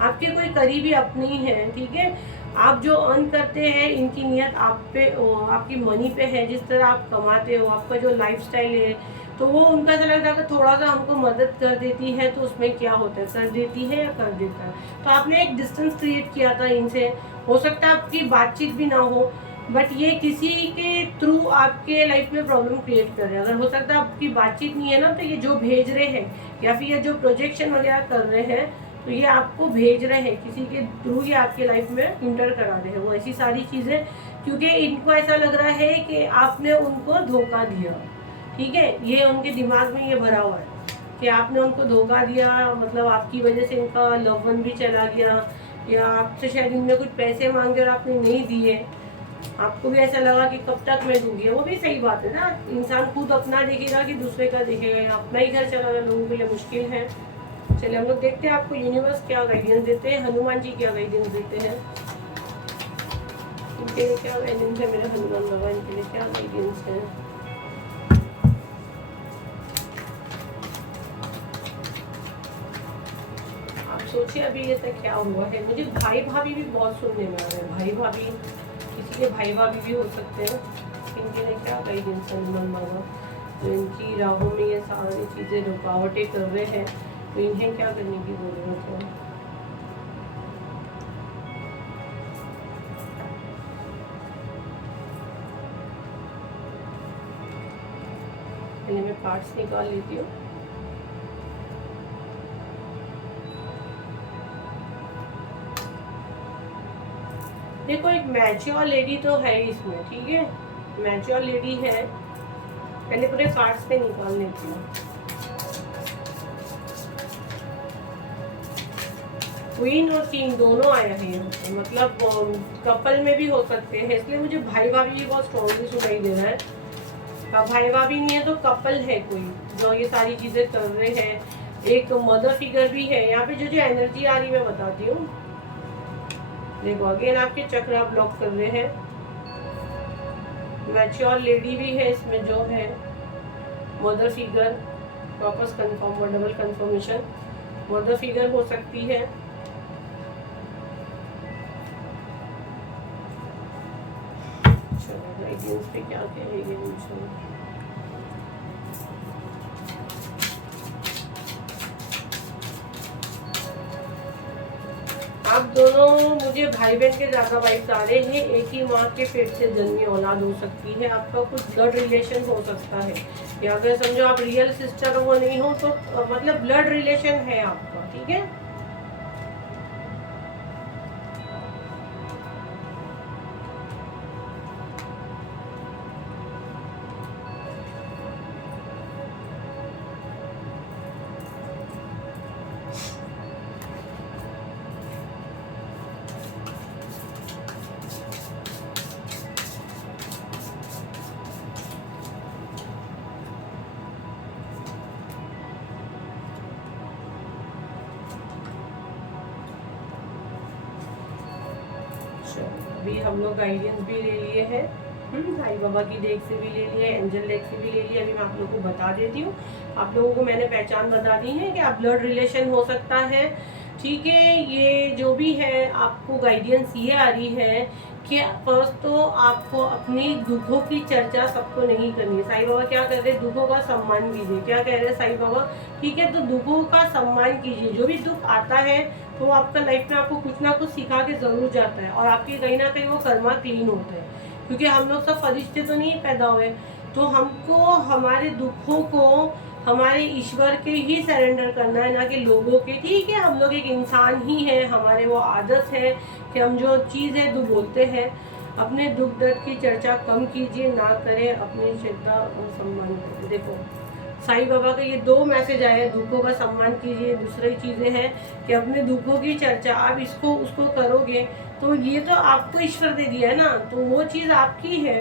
आपके कोई करीबी अपने ही हैं, ठीक है। आप जो अर्न करते हैं इनकी नियत आप पे, आपकी मनी पे है, जिस तरह आप कमाते हो, आपका जो लाइफस्टाइल है, तो वो उनका ऐसा लगता है कि थोड़ा सा हमको मदद कर देती है तो उसमें क्या होता है, कर देती है या कर देता है। तो आपने एक डिस्टेंस क्रिएट किया था इनसे, हो सकता है आपकी बातचीत भी ना हो, बट ये किसी के थ्रू आपके लाइफ में प्रॉब्लम क्रिएट कर रहे हैं। अगर हो सकता है आपकी बातचीत नहीं है ना, तो ये जो भेज रहे हैं या फिर ये जो प्रोजेक्शन वगैरह कर रहे हैं, तो ये आपको भेज रहे हैं किसी के थ्रू, ये आपके लाइफ में इंटर करा रहे हैं वो ऐसी सारी चीज़ें, क्योंकि इनको ऐसा लग रहा है कि आपने उनको धोखा दिया, ठीक है। ये उनके दिमाग में ये भरा हुआ है कि आपने उनको धोखा दिया, मतलब आपकी वजह से इनका लव वन भी चला गया, या आपसे शायद इनने कुछ पैसे मांगे और आपने नहीं दिए, आपको भी ऐसा लगा कि कब तक मैं दूंगी। वो भी सही बात है ना, इंसान खुद अपना देखेगा कि दूसरे का देखेगा, अपना ही घर चलाना लोगों के लिए मुश्किल है। चलिए हम लोग देखते हैं आपको यूनिवर्स क्या गाइडेंस देते हैं, हनुमान जी क्या गाइडेंस देते हैं, इनके लिए क्या गाइडेंस है, मेरे हनुमान भगवान के लिए क्या गाइडेंस है। आप सोचिए अभी ये तक क्या हुआ है। मुझे भाई भाभी भी बहुत सुनने में आ रहे हैं, भाई भाभी, किसी के भाई भाभी भी हो सकते हैं। इनके लिए क्या गाइडेंस है हनुमान बाबा, तो इनकी राहों में ये सारी चीज़ें रुकावटें कर रहे हैं, तो इन्हें क्या करने की जरूरत है। पहले मैं कार्ड्स निकाल लेती हूँ। देखो एक मैच्योर लेडी तो है इसमें, ठीक है, मैच्योर लेडी है। पहले पूरे कार्ड्स पे निकाल लेती हूँ। क्वीन और किंग दोनों आया है, मतलब कपल में भी हो सकते हैं, इसलिए मुझे भाई भाभी भी बहुत स्ट्रॉन्गली सुनाई दे रहा है। भाई भाभी नहीं है तो कपल है कोई जो ये सारी चीजें कर रहे हैं। एक मदर फिगर भी है यहाँ पे। जो एनर्जी आ रही मैं बताती हूँ। देखो अगेन आपके चक्र ब्लॉक कर रहे हैं। मैच्योर लेडी भी है इसमें जो है, मदर फिगर, वापस कंफर्म और डबल कंफर्मेशन, मदर फिगर हो सकती है। गाइडेंस पे क्या कहेंगे मुझे। आप दोनों मुझे भाई बहन के ज्यादा वाइब्स आ रहे हैं। एक ही माँ के पेट से जन्मी औलाद हो सकती है, आपका कुछ ब्लड रिलेशन हो सकता है, या अगर समझो आप रियल सिस्टर वो नहीं हो तो मतलब ब्लड रिलेशन है आपका, ठीक है। अभी हम लोग गाइडेंस भी ले लिए हैं, साईं बाबा की देख से भी ले लिया, एंजल देख से भी ले लिया। अभी मैं आप लोगों को बता देती हूँ। आप लोगों को मैंने पहचान बता दी है कि आप ब्लड रिलेशन हो सकता है, ठीक है। ये जो भी है आपको गाइडेंस ये आ रही है कि फर्स्ट तो आपको अपनी दुखों की चर्चा सबको नहीं करनी। साईं बाबा क्या कह रहे हैं, दुखों का सम्मान कीजिए। क्या कह रहे हैं साईं बाबा, ठीक है, तो दुखों का सम्मान कीजिए। जो भी दुख आता है तो आपका लाइफ में आपको कुछ ना कुछ सिखा के जरूर जाता है, और आपके कहीं ना कहीं वो कर्मा क्लीन होता है, क्योंकि हम लोग सब फरिश्ते तो नहीं पैदा हुए। तो हमको हमारे दुखों को हमारे ईश्वर के ही सरेंडर करना है, ना कि लोगों के, ठीक है। हम लोग एक इंसान ही है, हमारे वो आदत है कि हम जो चीज़ है तो बोलते हैं। अपने दुख दर्द की चर्चा कम कीजिए, ना करें, अपनी श्रद्धा और सम्मान करें। देखो साईं बाबा का ये दो मैसेज आए, दुखों का सम्मान कीजिए, दूसरी चीज़ें हैं कि अपने दुखों की चर्चा आप इसको उसको करोगे तो ये तो आपको ईश्वर दे दिया है ना, तो वो चीज़ आपकी है,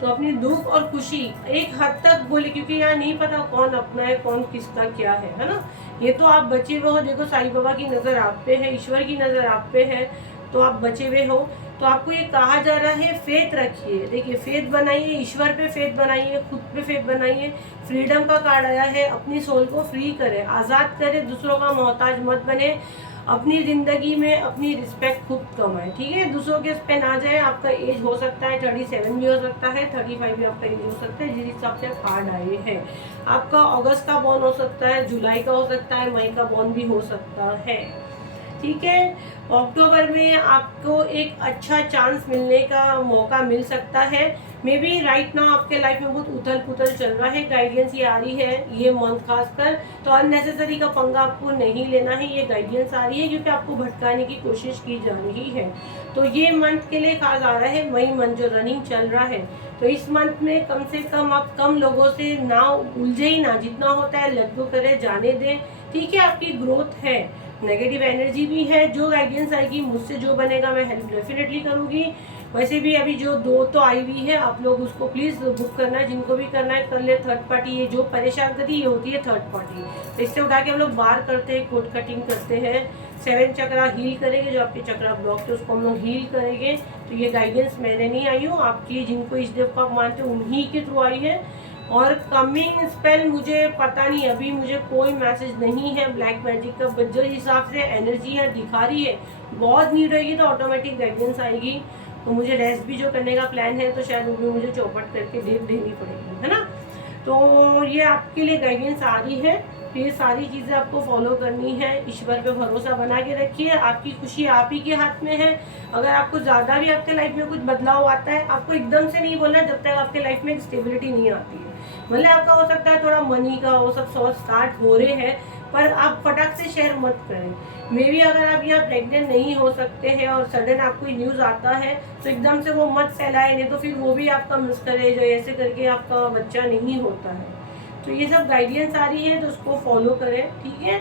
तो अपनी दुख और खुशी एक हद तक बोले, क्योंकि यहाँ नहीं पता कौन अपना है कौन किसका क्या है ना। ये तो आप बचे हुए हो, देखो साईं बाबा की नज़र आप पे है, ईश्वर की नज़र आप पे है, तो आप बचे हुए हो। तो आपको ये कहा जा रहा है फेथ रखिए, देखिए फेथ बनाइए, ईश्वर पे फेथ बनाइए, खुद पे फेथ बनाइए। फ्रीडम का कार्ड आया है, अपनी सोल को फ्री करें, आज़ाद करें, दूसरों का मोहताज मत बने, अपनी ज़िंदगी में अपनी रिस्पेक्ट खुद कमाएं, ठीक है। दूसरों के पे ना जाए। आपका एज हो सकता है 37 भी हो सकता है, 35 भी आपका एज हो सकता है, जिस हिसाब से कार्ड आए हैं। आपका अगस्त का बॉर्न हो सकता है, जुलाई का हो सकता है, मई का बॉर्न भी हो सकता है, ठीक है। अक्टूबर में आपको एक अच्छा चांस मिलने का मौका मिल सकता है। मे बी राइट नाउ आपके लाइफ में बहुत उथल पुथल चल रहा है, गाइडेंस ये आ रही है ये मंथ खासकर, तो अननेसेसरी का पंगा आपको नहीं लेना है, ये गाइडेंस आ रही है क्योंकि आपको भटकाने की कोशिश की जा रही है। तो ये मंथ के लिए खास आ रहा है, मई मंथ जो रनिंग चल रहा है। तो इस मंथ में कम से कम आप कम लोगों से ना उलझे ही ना, जितना होता है लेट गो करें, जाने दें, ठीक है। आपकी ग्रोथ है, नेगेटिव एनर्जी भी है, जो गाइडेंस आएगी मुझसे जो बनेगा मैं हेल्प डेफिनेटली करूँगी। वैसे भी अभी जो 2 तो आई हुई है, आप लोग उसको प्लीज़ बुक करना है, जिनको भी करना है कर ले। थर्ड पार्टी ये जो परेशान करती है ये होती है थर्ड पार्टी, तो इससे उठा के हम लोग बाहर करते हैं, कोट कटिंग करते हैं, 7 चक्रा हील करेंगे, जो आपके चक्रा ब्लॉक थे उसको हम लोग हील करेंगे। तो ये गाइडेंस मैंने नहीं आई हूँ, आपकी जिनको इस देव को आप मानते हो उन्हीं के थ्रू आई है। और कमिंग स्पेल मुझे पता नहीं, अभी मुझे कोई मैसेज नहीं है ब्लैक मैजिक का, बट जो हिसाब से एनर्जी है दिखा रही है बहुत नीड रहेगी तो ऑटोमेटिक गाइडेंस आएगी। तो मुझे रेस्ट भी जो करने का प्लान है तो शायद वो भी मुझे चौपट करके देनी पड़ेगी, है ना। तो ये आपके लिए गाइडेंस आ रही है, तो ये सारी चीज़ें आपको फॉलो करनी है। ईश्वर पे भरोसा बना के रखिए, आपकी खुशी आप ही के हाथ में है। अगर आपको ज़्यादा भी आपके लाइफ में कुछ बदलाव आता है, आपको एकदम से नहीं बोलना जब तक आपके लाइफ में स्टेबिलिटी नहीं आती है। मतलब आपका हो सकता है थोड़ा मनी का वो सब सोर्स स्टार्ट हो रहे हैं, पर आप फटाक से शेयर मत करें। मे बी अगर आप यहाँ प्रेग्नेंट नहीं हो सकते हैं और सडन आपको न्यूज़ आता है तो एकदम से वो मत फैलाए, नहीं तो फिर वो भी आपका मिसकरेज है, ऐसे करके आपका बच्चा नहीं होता है। तो ये सब गाइडेंस आ रही है तो उसको फॉलो करें, ठीक है।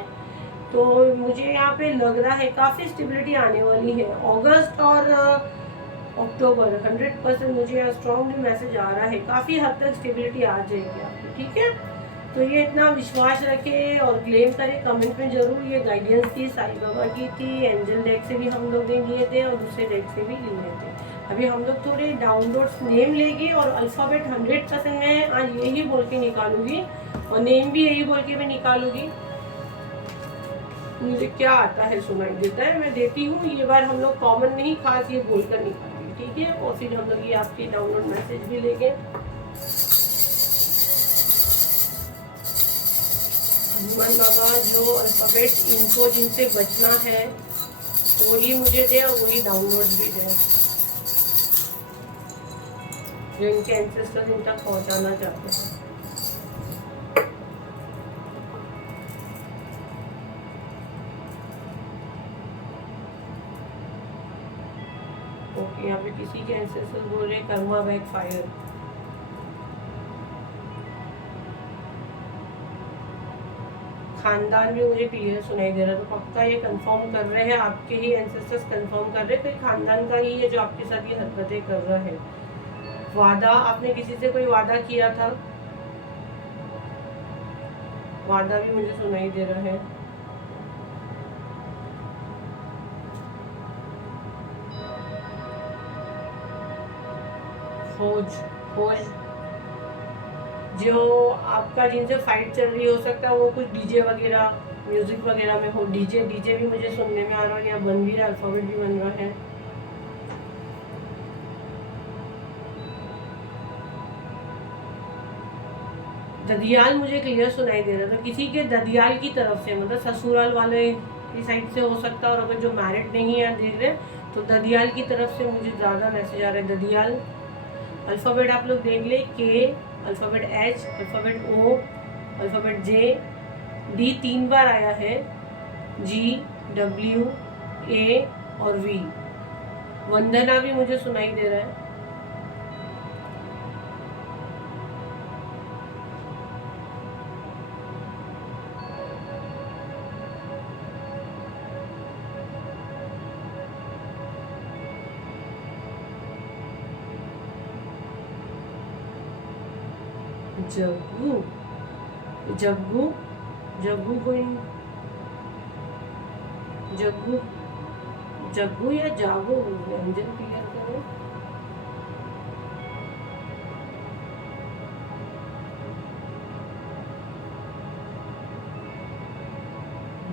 तो मुझे यहाँ पे लग रहा है काफ़ी स्टेबिलिटी आने वाली है। अगस्त और अक्टूबर 100% मुझे यहाँ स्ट्रॉन्गली मैसेज आ रहा है, काफ़ी हद तक स्टेबिलिटी आ जाएगी आपकी, ठीक है। तो ये इतना विश्वास रखें और क्लेम करें कमेंट में ज़रूर। ये गाइडेंस थी, साईं बाबा की थी, एंजल डेक से भी हम लोग ने लिए थे और दूसरे डेक से भी लिए थे। अभी हम लोग थोड़े डाउनलोड्स नेम लेंगे और अल्फ़ाबेट 100% में आज यही बोल के निकालूंगी और नेम भी यही बोल के मैं निकालूंगी। मुझे क्या आता है सुनाई देता है मैं देती हूँ, ये बार हम लोग कॉमन नहीं खास ये बोल कर निकालेंगे, ठीक है। और फिर हम लोग ये आपके डाउनलोड मैसेज भी लेंगे। हनुमान बाबा जो अल्फ़ाबेट इनको जिनसे बचना है वही मुझे दे और वही डाउनलोड भी दे, जो इनके एंसेस्टर्स इन तक पहुंचाना चाहते हैं। ओके, यहाँ पे किसी के एंसेस्टर्स बोल रहे हैं कर्मा बैक फायर। खानदान भी मुझे क्लियर सुनाई दे रहा है, तो पक्का ये कंफर्म कर रहे हैं, आपके ही एंसेस्टर्स कंफर्म कर रहे हैं, फिर खानदान का ही है जो आपके साथ ये हरकतें कर रहा है। वादा, आपने किसी से कोई वादा किया था, वादा भी मुझे सुनाई दे रहा है। खोज, खोज जो आपका जिनसे फाइट चल रही हो सकता है वो कुछ डीजे वगैरह म्यूजिक वगैरह में हो। डीजे भी मुझे सुनने में आ रहा है, या बन भी रहा है, अल्फाबेट भी बन रहा है। ददियाल मुझे क्लियर सुनाई दे रहा था, किसी के ददियाल की तरफ से, मतलब ससुराल वाले की साइड से हो सकता है। और अगर जो मैरिड नहीं है देख रहे तो ददियाल की तरफ से मुझे ज़्यादा मैसेज आ रहा है। ददियाल अल्फ़ाबेट आप लोग देख ले, के, अल्फ़ाबेट एच, अल्फ़ाबेट ओ, अल्फ़ाबेट जे, डी 3 बार आया है, जी, डब्ल्यू, ए और वी। वंदना भी मुझे सुनाई दे रहा है। जग्गू, जग्गू, जग्गू कोई, जग्गू, जग्गू या जागो, व्यंजन क्लियर करो।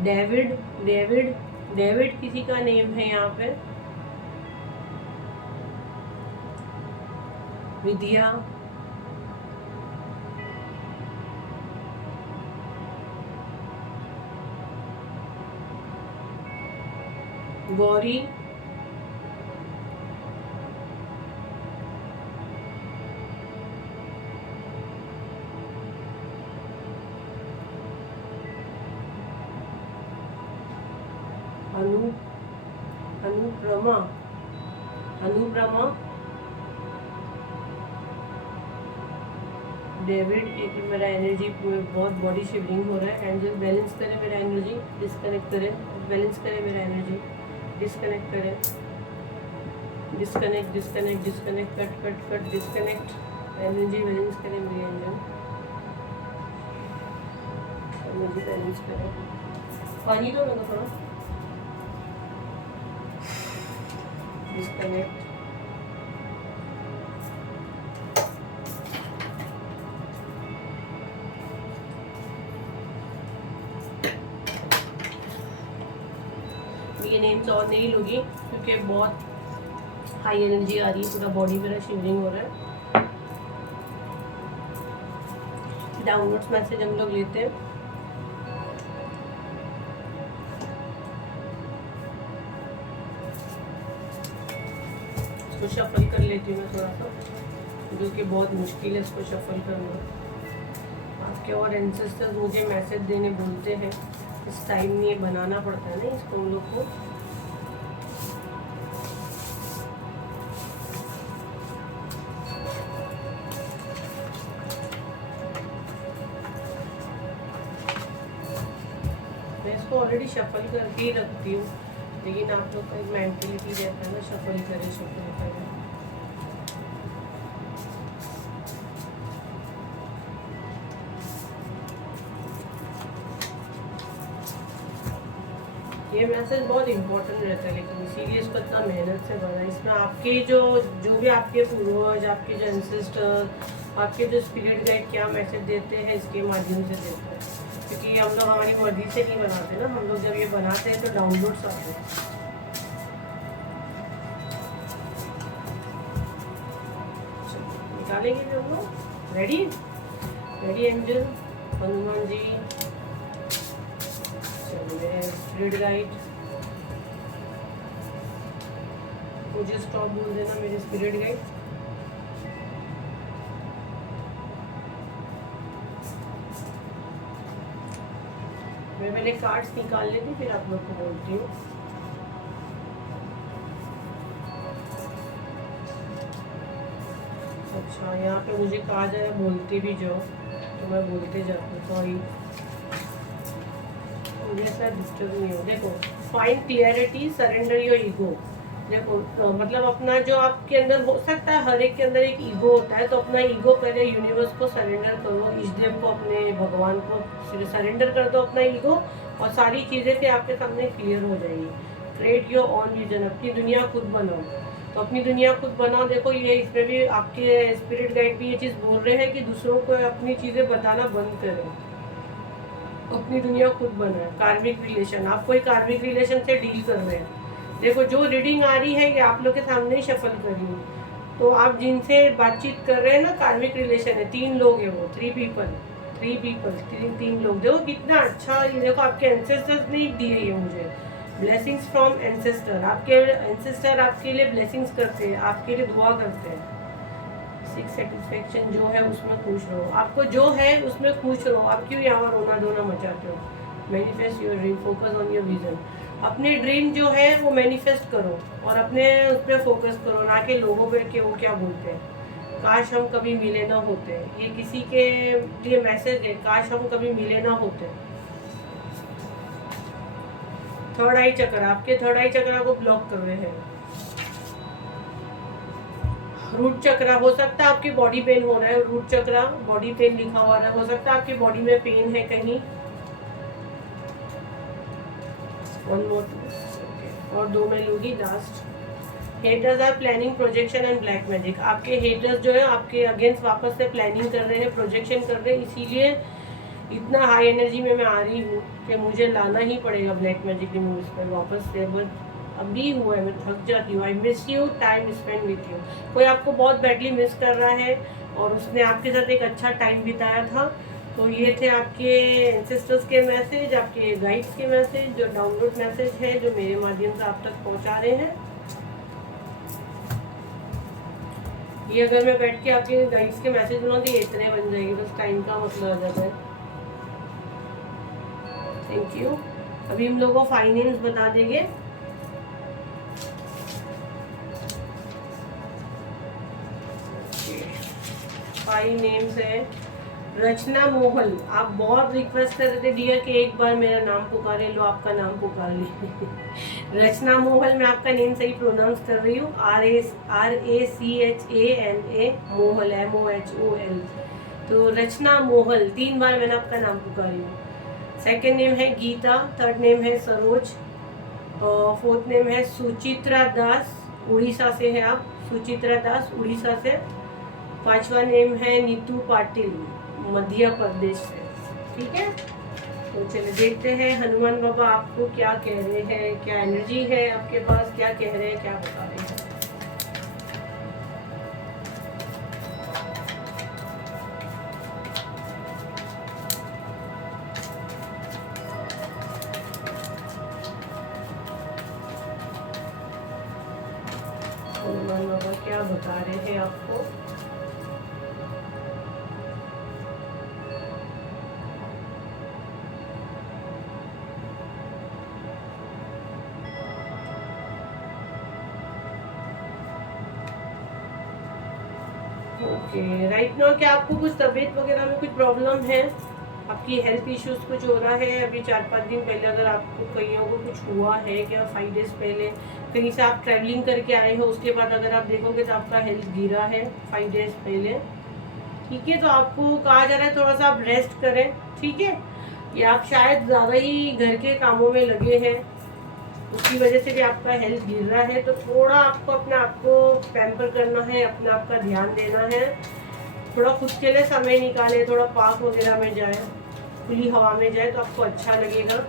डेविड, डेविड, डेविड किसी का नेम है यहाँ पे। विद्या, गौरी, अनु, अनुप्रमा, अनुप्रमा, डेविड। एक मेरा एनर्जी बहुत बॉडी शिवरिंग हो रहा है। एंजल बैलेंस करें मेरा एनर्जी, डिस्कनेक्ट करें, बैलेंस करें मेरा एनर्जी, डिस्कनेक्ट करें, disconnect, disconnect, disconnect, cut cut cut, disconnect, energy balance करें मेरी एंजल, एनर्जी बैलेंस करें। पानी दो मेरे को थोड़ा, डिस्कनेक्ट, ये नेम्स और नहीं लूँगी क्योंकि बहुत हाई एनर्जी आ रही है, पूरा बॉडी मेरा शिवरिंग हो रहा है। डाउनलोड्स मैसेज हम लोग लेते हैं। इसको शफल कर लेती हूँ मैं थोड़ा सा, क्योंकि बहुत मुश्किल है इसको शफल करना। आपके और एंसेस्टर्स मुझे मैसेज देने बोलते हैं, इस टाइम में ये बनाना पड़ता है ना इसको हम लोग को। मैं इसको ऑलरेडी शफल करके ही रखती हूँ, लेकिन आप लोग का एक मेंटलिटी रहता है ना, शफल करें शफल करें। ये मैसेज बहुत इंपॉर्टेंट रहता है, लेकिन इसीलिए इसको इतना मेहनत से बना। इसमें आपके जो भी आपके पूर्वज, आपके जो एंसेस्टर, आपके जो स्पिरिट गाइड क्या मैसेज देते हैं इसके माध्यम से देते हैं, क्योंकि हम लोग हमारी मर्जी से नहीं बनाते ना। हम लोग जब ये बनाते हैं तो डाउनलोड्स आते हैं। निकालेंगे भी हम लोग। Ready, ready angel, Hanuman ji, spirit guide, मुझे स्टॉप बोल देना मेरे स्पिरिट गाइड। मैं पहले कार्ड्स निकाल लेती फिर आप लोग को बोलती हूँ। अच्छा, यहाँ पे मुझे कहा जाए बोलते भी जाओ, तो मैं बोलते जाती हूँ। सॉरी, मुझे ऐसा डिस्टर्ब नहीं हो। देखो, find clarity, surrender your ego. देखो मतलब अपना जो आपके अंदर हो सकता है, हर एक के अंदर एक ईगो होता है, तो अपना ईगो पहले यूनिवर्स को सरेंडर करो, ईष्टदेव को, अपने भगवान को सरेंडर कर दो अपना ईगो, और सारी चीज़ें फिर आपके सामने क्लियर हो जाएगी। क्रिएट योर ऑन विजन, अपनी दुनिया खुद बनाओ। तो अपनी दुनिया खुद बनाओ। देखो ये इसमें भी आपके स्पिरिट गाइड भी ये चीज़ बोल रहे हैं कि दूसरों को अपनी चीज़ें बताना बंद करें, अपनी दुनिया खुद बनाए। कार्मिक रिलेशन, आप कोई कार्मिक रिलेशन से डील कर रहे हैं। देखो जो रीडिंग आ रही है ये आप लोग के सामने ही शफल कर रही हूँ। तो आप जिनसे बातचीत कर रहे हैं ना, कार्मिक रिलेशन है, 3 लोग हैं वो, 3 पीपल, 3 लोग। देखो कितना अच्छा, ये देखो आपके एंसेस्टर्स ने दिए ये मुझे ब्लेसिंग्स फ्रॉम एंसेस्टर। आपके एंसेस्टर आपके लिए ब्लेसिंग्स करते हैं, आपके लिए दुआ करते हैं। सिक्स सेटिस्फेक्शन जो है उसमें खुश रहो, आपको जो है उसमें खुश रहो। आप क्यों यहाँ रोना धोना मचाते हो? Manifest your dream, focus on your vision. अपने ड्रीम जो है वो मैनिफेस्ट करो और अपने उस पर फोकस करो, ना कि लोगों पे कि वो क्या बोलते हैं। काश हम कभी मिले ना होते, ये किसी के लिए मैसेज है, काश हम कभी मिले ना होते। थर्ड आई चक्र, आपके थर्ड आई चक्र को ब्लॉक कर रहे हैं। रूट चक्रा, हो सकता है आपकी बॉडी पेन हो रहा है, रूट चक्रा बॉडी पेन लिखा हुआ है, हो सकता है आपकी बॉडी में पेन है कहीं। वन मोर और दो मैं लूँगी last. Haters are planning projection and black magic. आपके हेटर्स जो है आपके अगेंस्ट वापस से प्लानिंग कर रहे हैं, प्रोजेक्शन कर रहे हैं, इसीलिए इतना हाई एनर्जी में मैं आ रही हूँ कि मुझे लाना ही पड़ेगा ब्लैक मैजिक रिमूव पर वापस से। बट अभी हुआ है, मैं थक जाती हूँ। I miss you, time spend with you. कोई आपको बहुत बैडली मिस कर रहा है और उसने आपके साथ एक अच्छा टाइम बिताया था। तो ये थे आपके एंसेस्टर्स के मैसेज, आपके गाइड्स के मैसेज, जो डाउनलोड मैसेज है जो मेरे माध्यम से आप तक पहुँचा रहे हैं। ये अगर मैं बैठ के आपके गाइड्स के मैसेज बनाऊँ तो ये इतने बन जाएंगे, बस टाइम का मसला आ जाता है। Thank you. अभी हम लोगों को फाइनेंस बता देंगे। फाइव नेम्स है। रचना मोहल, आप बहुत रिक्वेस्ट कर रहे थे डियर कि एक बार मेरा नाम पुकारे, लो आपका नाम पुकार ली। रचना मोहल, मैं आपका नेम सही प्रोनाउंस कर रही हूँ। RACHANA मोहल, MOHOL। तो रचना मोहल, 3 बार मैंने आपका नाम पुकारी हूँ। सेकेंड नेम है गीता, थर्ड नेम है सरोज, और फोर्थ नेम है सुचित्रा दास, उड़ीसा से है आप, सुचित्रा दास उड़ीसा से। पांचवा नेम है नीतू पाटिल, मध्य प्रदेश से। ठीक है, तो चलिए देखते हैं हनुमान बाबा आपको क्या कह रहे हैं, क्या एनर्जी है आपके पास, क्या कह रहे हैं, क्या बता रहे हैं। हनुमान बाबा क्या बता रहे हैं आपको। ओके, राइट नाउ क्या आपको कुछ तबीयत वगैरह में कुछ प्रॉब्लम है, आपकी हेल्थ इश्यूज कुछ हो रहा है। अभी 4-5 दिन पहले अगर आपको कईयों को कुछ हुआ है क्या, 5 डेज पहले कहीं से आप ट्रैवलिंग करके आए हो, उसके बाद अगर आप देखोगे तो आपका हेल्थ गिरा है 5 डेज पहले। ठीक है, तो आपको कहा जा रहा है थोड़ा सा आप रेस्ट करें। ठीक है, या आप शायद ज़्यादा ही घर के कामों में लगे हैं, उसकी वजह से भी आपका हेल्थ गिर रहा है। तो थोड़ा आपको अपने आप को पैम्पर करना है, अपने आप का ध्यान देना है, थोड़ा खुद के लिए समय निकाले, थोड़ा पार्क वगैरह में जाए, खुली हवा में जाए तो आपको अच्छा लगेगा।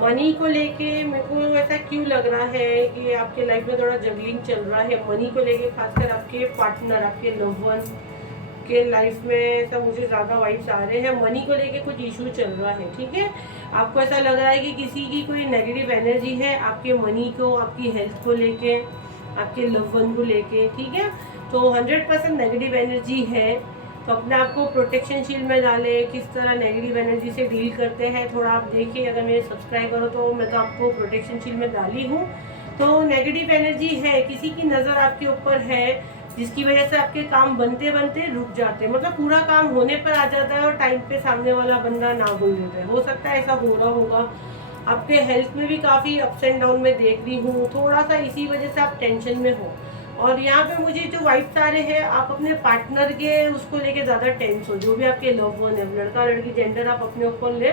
मनी को लेके मेरे को ऐसा क्यों लग रहा है कि आपके लाइफ में थोड़ा जगलिंग चल रहा है मनी को लेके, खासकर आपके पार्टनर, आपके लव वन के लाइफ में ऐसा मुझे ज़्यादा वाइब्स आ रहे हैं। मनी को लेके कुछ इशू चल रहा है। ठीक है, आपको ऐसा लग रहा है कि किसी की कोई नेगेटिव एनर्जी है आपके मनी को, आपकी हेल्थ को लेके, आपके लव वन को लेके। ठीक है, तो 100% नेगेटिव एनर्जी है। तो अपने आप को प्रोटेक्शन शील्ड में डालें, किस तरह नेगेटिव एनर्जी से डील करते हैं थोड़ा आप देखिए। अगर मेरे सब्सक्राइबर हो तो मैं तो आपको प्रोटेक्शन शील्ड में डाली हूँ। तो नेगेटिव एनर्जी है, किसी की नज़र आपके ऊपर है, जिसकी वजह से आपके काम बनते बनते रुक जाते हैं, मतलब पूरा काम होने पर आ जाता है और टाइम पे सामने वाला बंदा ना बोल देता है। हो सकता है ऐसा हो रहा होगा। आपके हेल्थ में भी काफ़ी अप्स एंड डाउन में देख रही हूँ, थोड़ा सा इसी वजह से आप टेंशन में हो। और यहाँ पे मुझे जो वाइब्स आ रहे हैं, आप अपने पार्टनर के उसको लेके ज़्यादा टेंस हो, जो भी आपके लव वन है, लड़का लड़की जेंडर आप अपने ऊपर ले,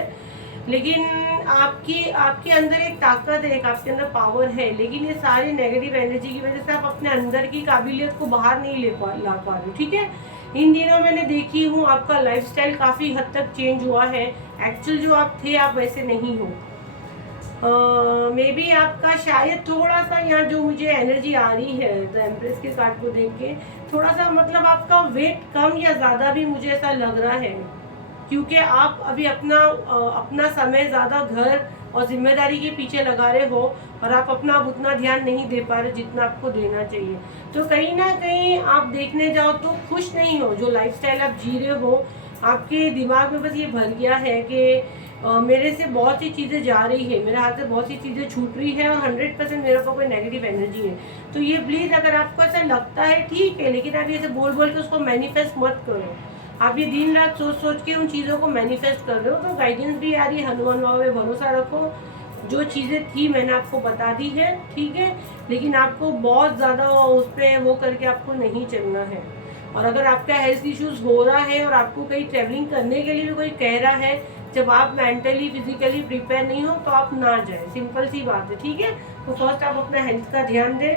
लेकिन आपके अंदर एक ताकत है, एक आपके अंदर पावर है, लेकिन ये सारी नेगेटिव एनर्जी की वजह से आप अपने अंदर की काबिलियत को बाहर नहीं ला पा रहे। ठीक है, इन दिनों मैंने देखी हूँ आपका लाइफस्टाइल काफ़ी हद तक चेंज हुआ है। एक्चुअल जो आप थे आप वैसे नहीं हो। मे बी आपका शायद थोड़ा सा यहाँ जो मुझे एनर्जी आ रही है द एम्प्रेस के कार्ड को देख के, थोड़ा सा मतलब आपका वेट कम या ज़्यादा भी मुझे ऐसा लग रहा है, क्योंकि आप अभी अपना समय ज़्यादा घर और जिम्मेदारी के पीछे लगा रहे हो और आप अपना अब उतना ध्यान नहीं दे पा रहे जितना आपको देना चाहिए। तो कहीं ना कहीं आप देखने जाओ तो खुश नहीं हो, जो लाइफस्टाइल आप जी रहे हो आपके दिमाग में बस ये भर गया है कि मेरे से बहुत सी चीज़ें जा रही है, मेरे हाथ से बहुत सी चीज़ें छूट रही है और 100% मेरे ऊपर कोई नेगेटिव एनर्जी है। तो ये प्लीज़, अगर आपको ऐसा लगता है ठीक है, लेकिन आप ऐसे बोल बोल के उसको मैनिफेस्ट मत करो। आप ये दिन रात सोच सोच के उन चीज़ों को मैनिफेस्ट कर रहे हो, तो गाइडेंस भी आ रही है, हनुमान बाबा पे भरोसा रखो। जो चीज़ें थी मैंने आपको बता दी है, ठीक है, लेकिन आपको बहुत ज़्यादा उस पर वो करके आपको नहीं चलना है। और अगर आपका हेल्थ इश्यूज हो रहा है और आपको कहीं ट्रैवलिंग करने के लिए भी कोई कह रहा है, जब आप मेंटली फिजिकली प्रिपेयर नहीं हो तो आप ना जाए, सिंपल सी बात है, ठीक है। तो फर्स्ट आप अपना हेल्थ का ध्यान दें,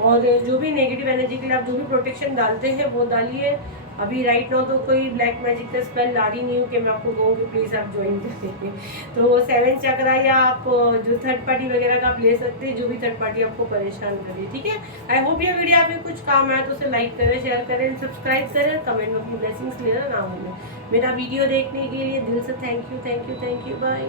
और जो भी नेगेटिव एनर्जी के लिए आप जो भी प्रोटेक्शन डालते हैं वो डालिए। अभी राइट नाउ तो कोई ब्लैक मैजिक का स्पेल ला रही नहीं हूँ कि मैं आपको कहूँ कि प्लीज़ आप ज्वाइन करेंगे। तो 7 चक्रा या आप जो थर्ड पार्टी वगैरह का आप ले सकते हैं, जो भी थर्ड पार्टी आपको परेशान करे, ठीक है। आई होप ये वीडियो आपको कुछ काम आया तो उसे लाइक करें, शेयर करें, सब्सक्राइब करें, कमेंट में अपनी ब्लेसिंग्स लेना ना भूलें। मेरा वीडियो देखने के लिए दिल से thank you, thank you, thank you, bye.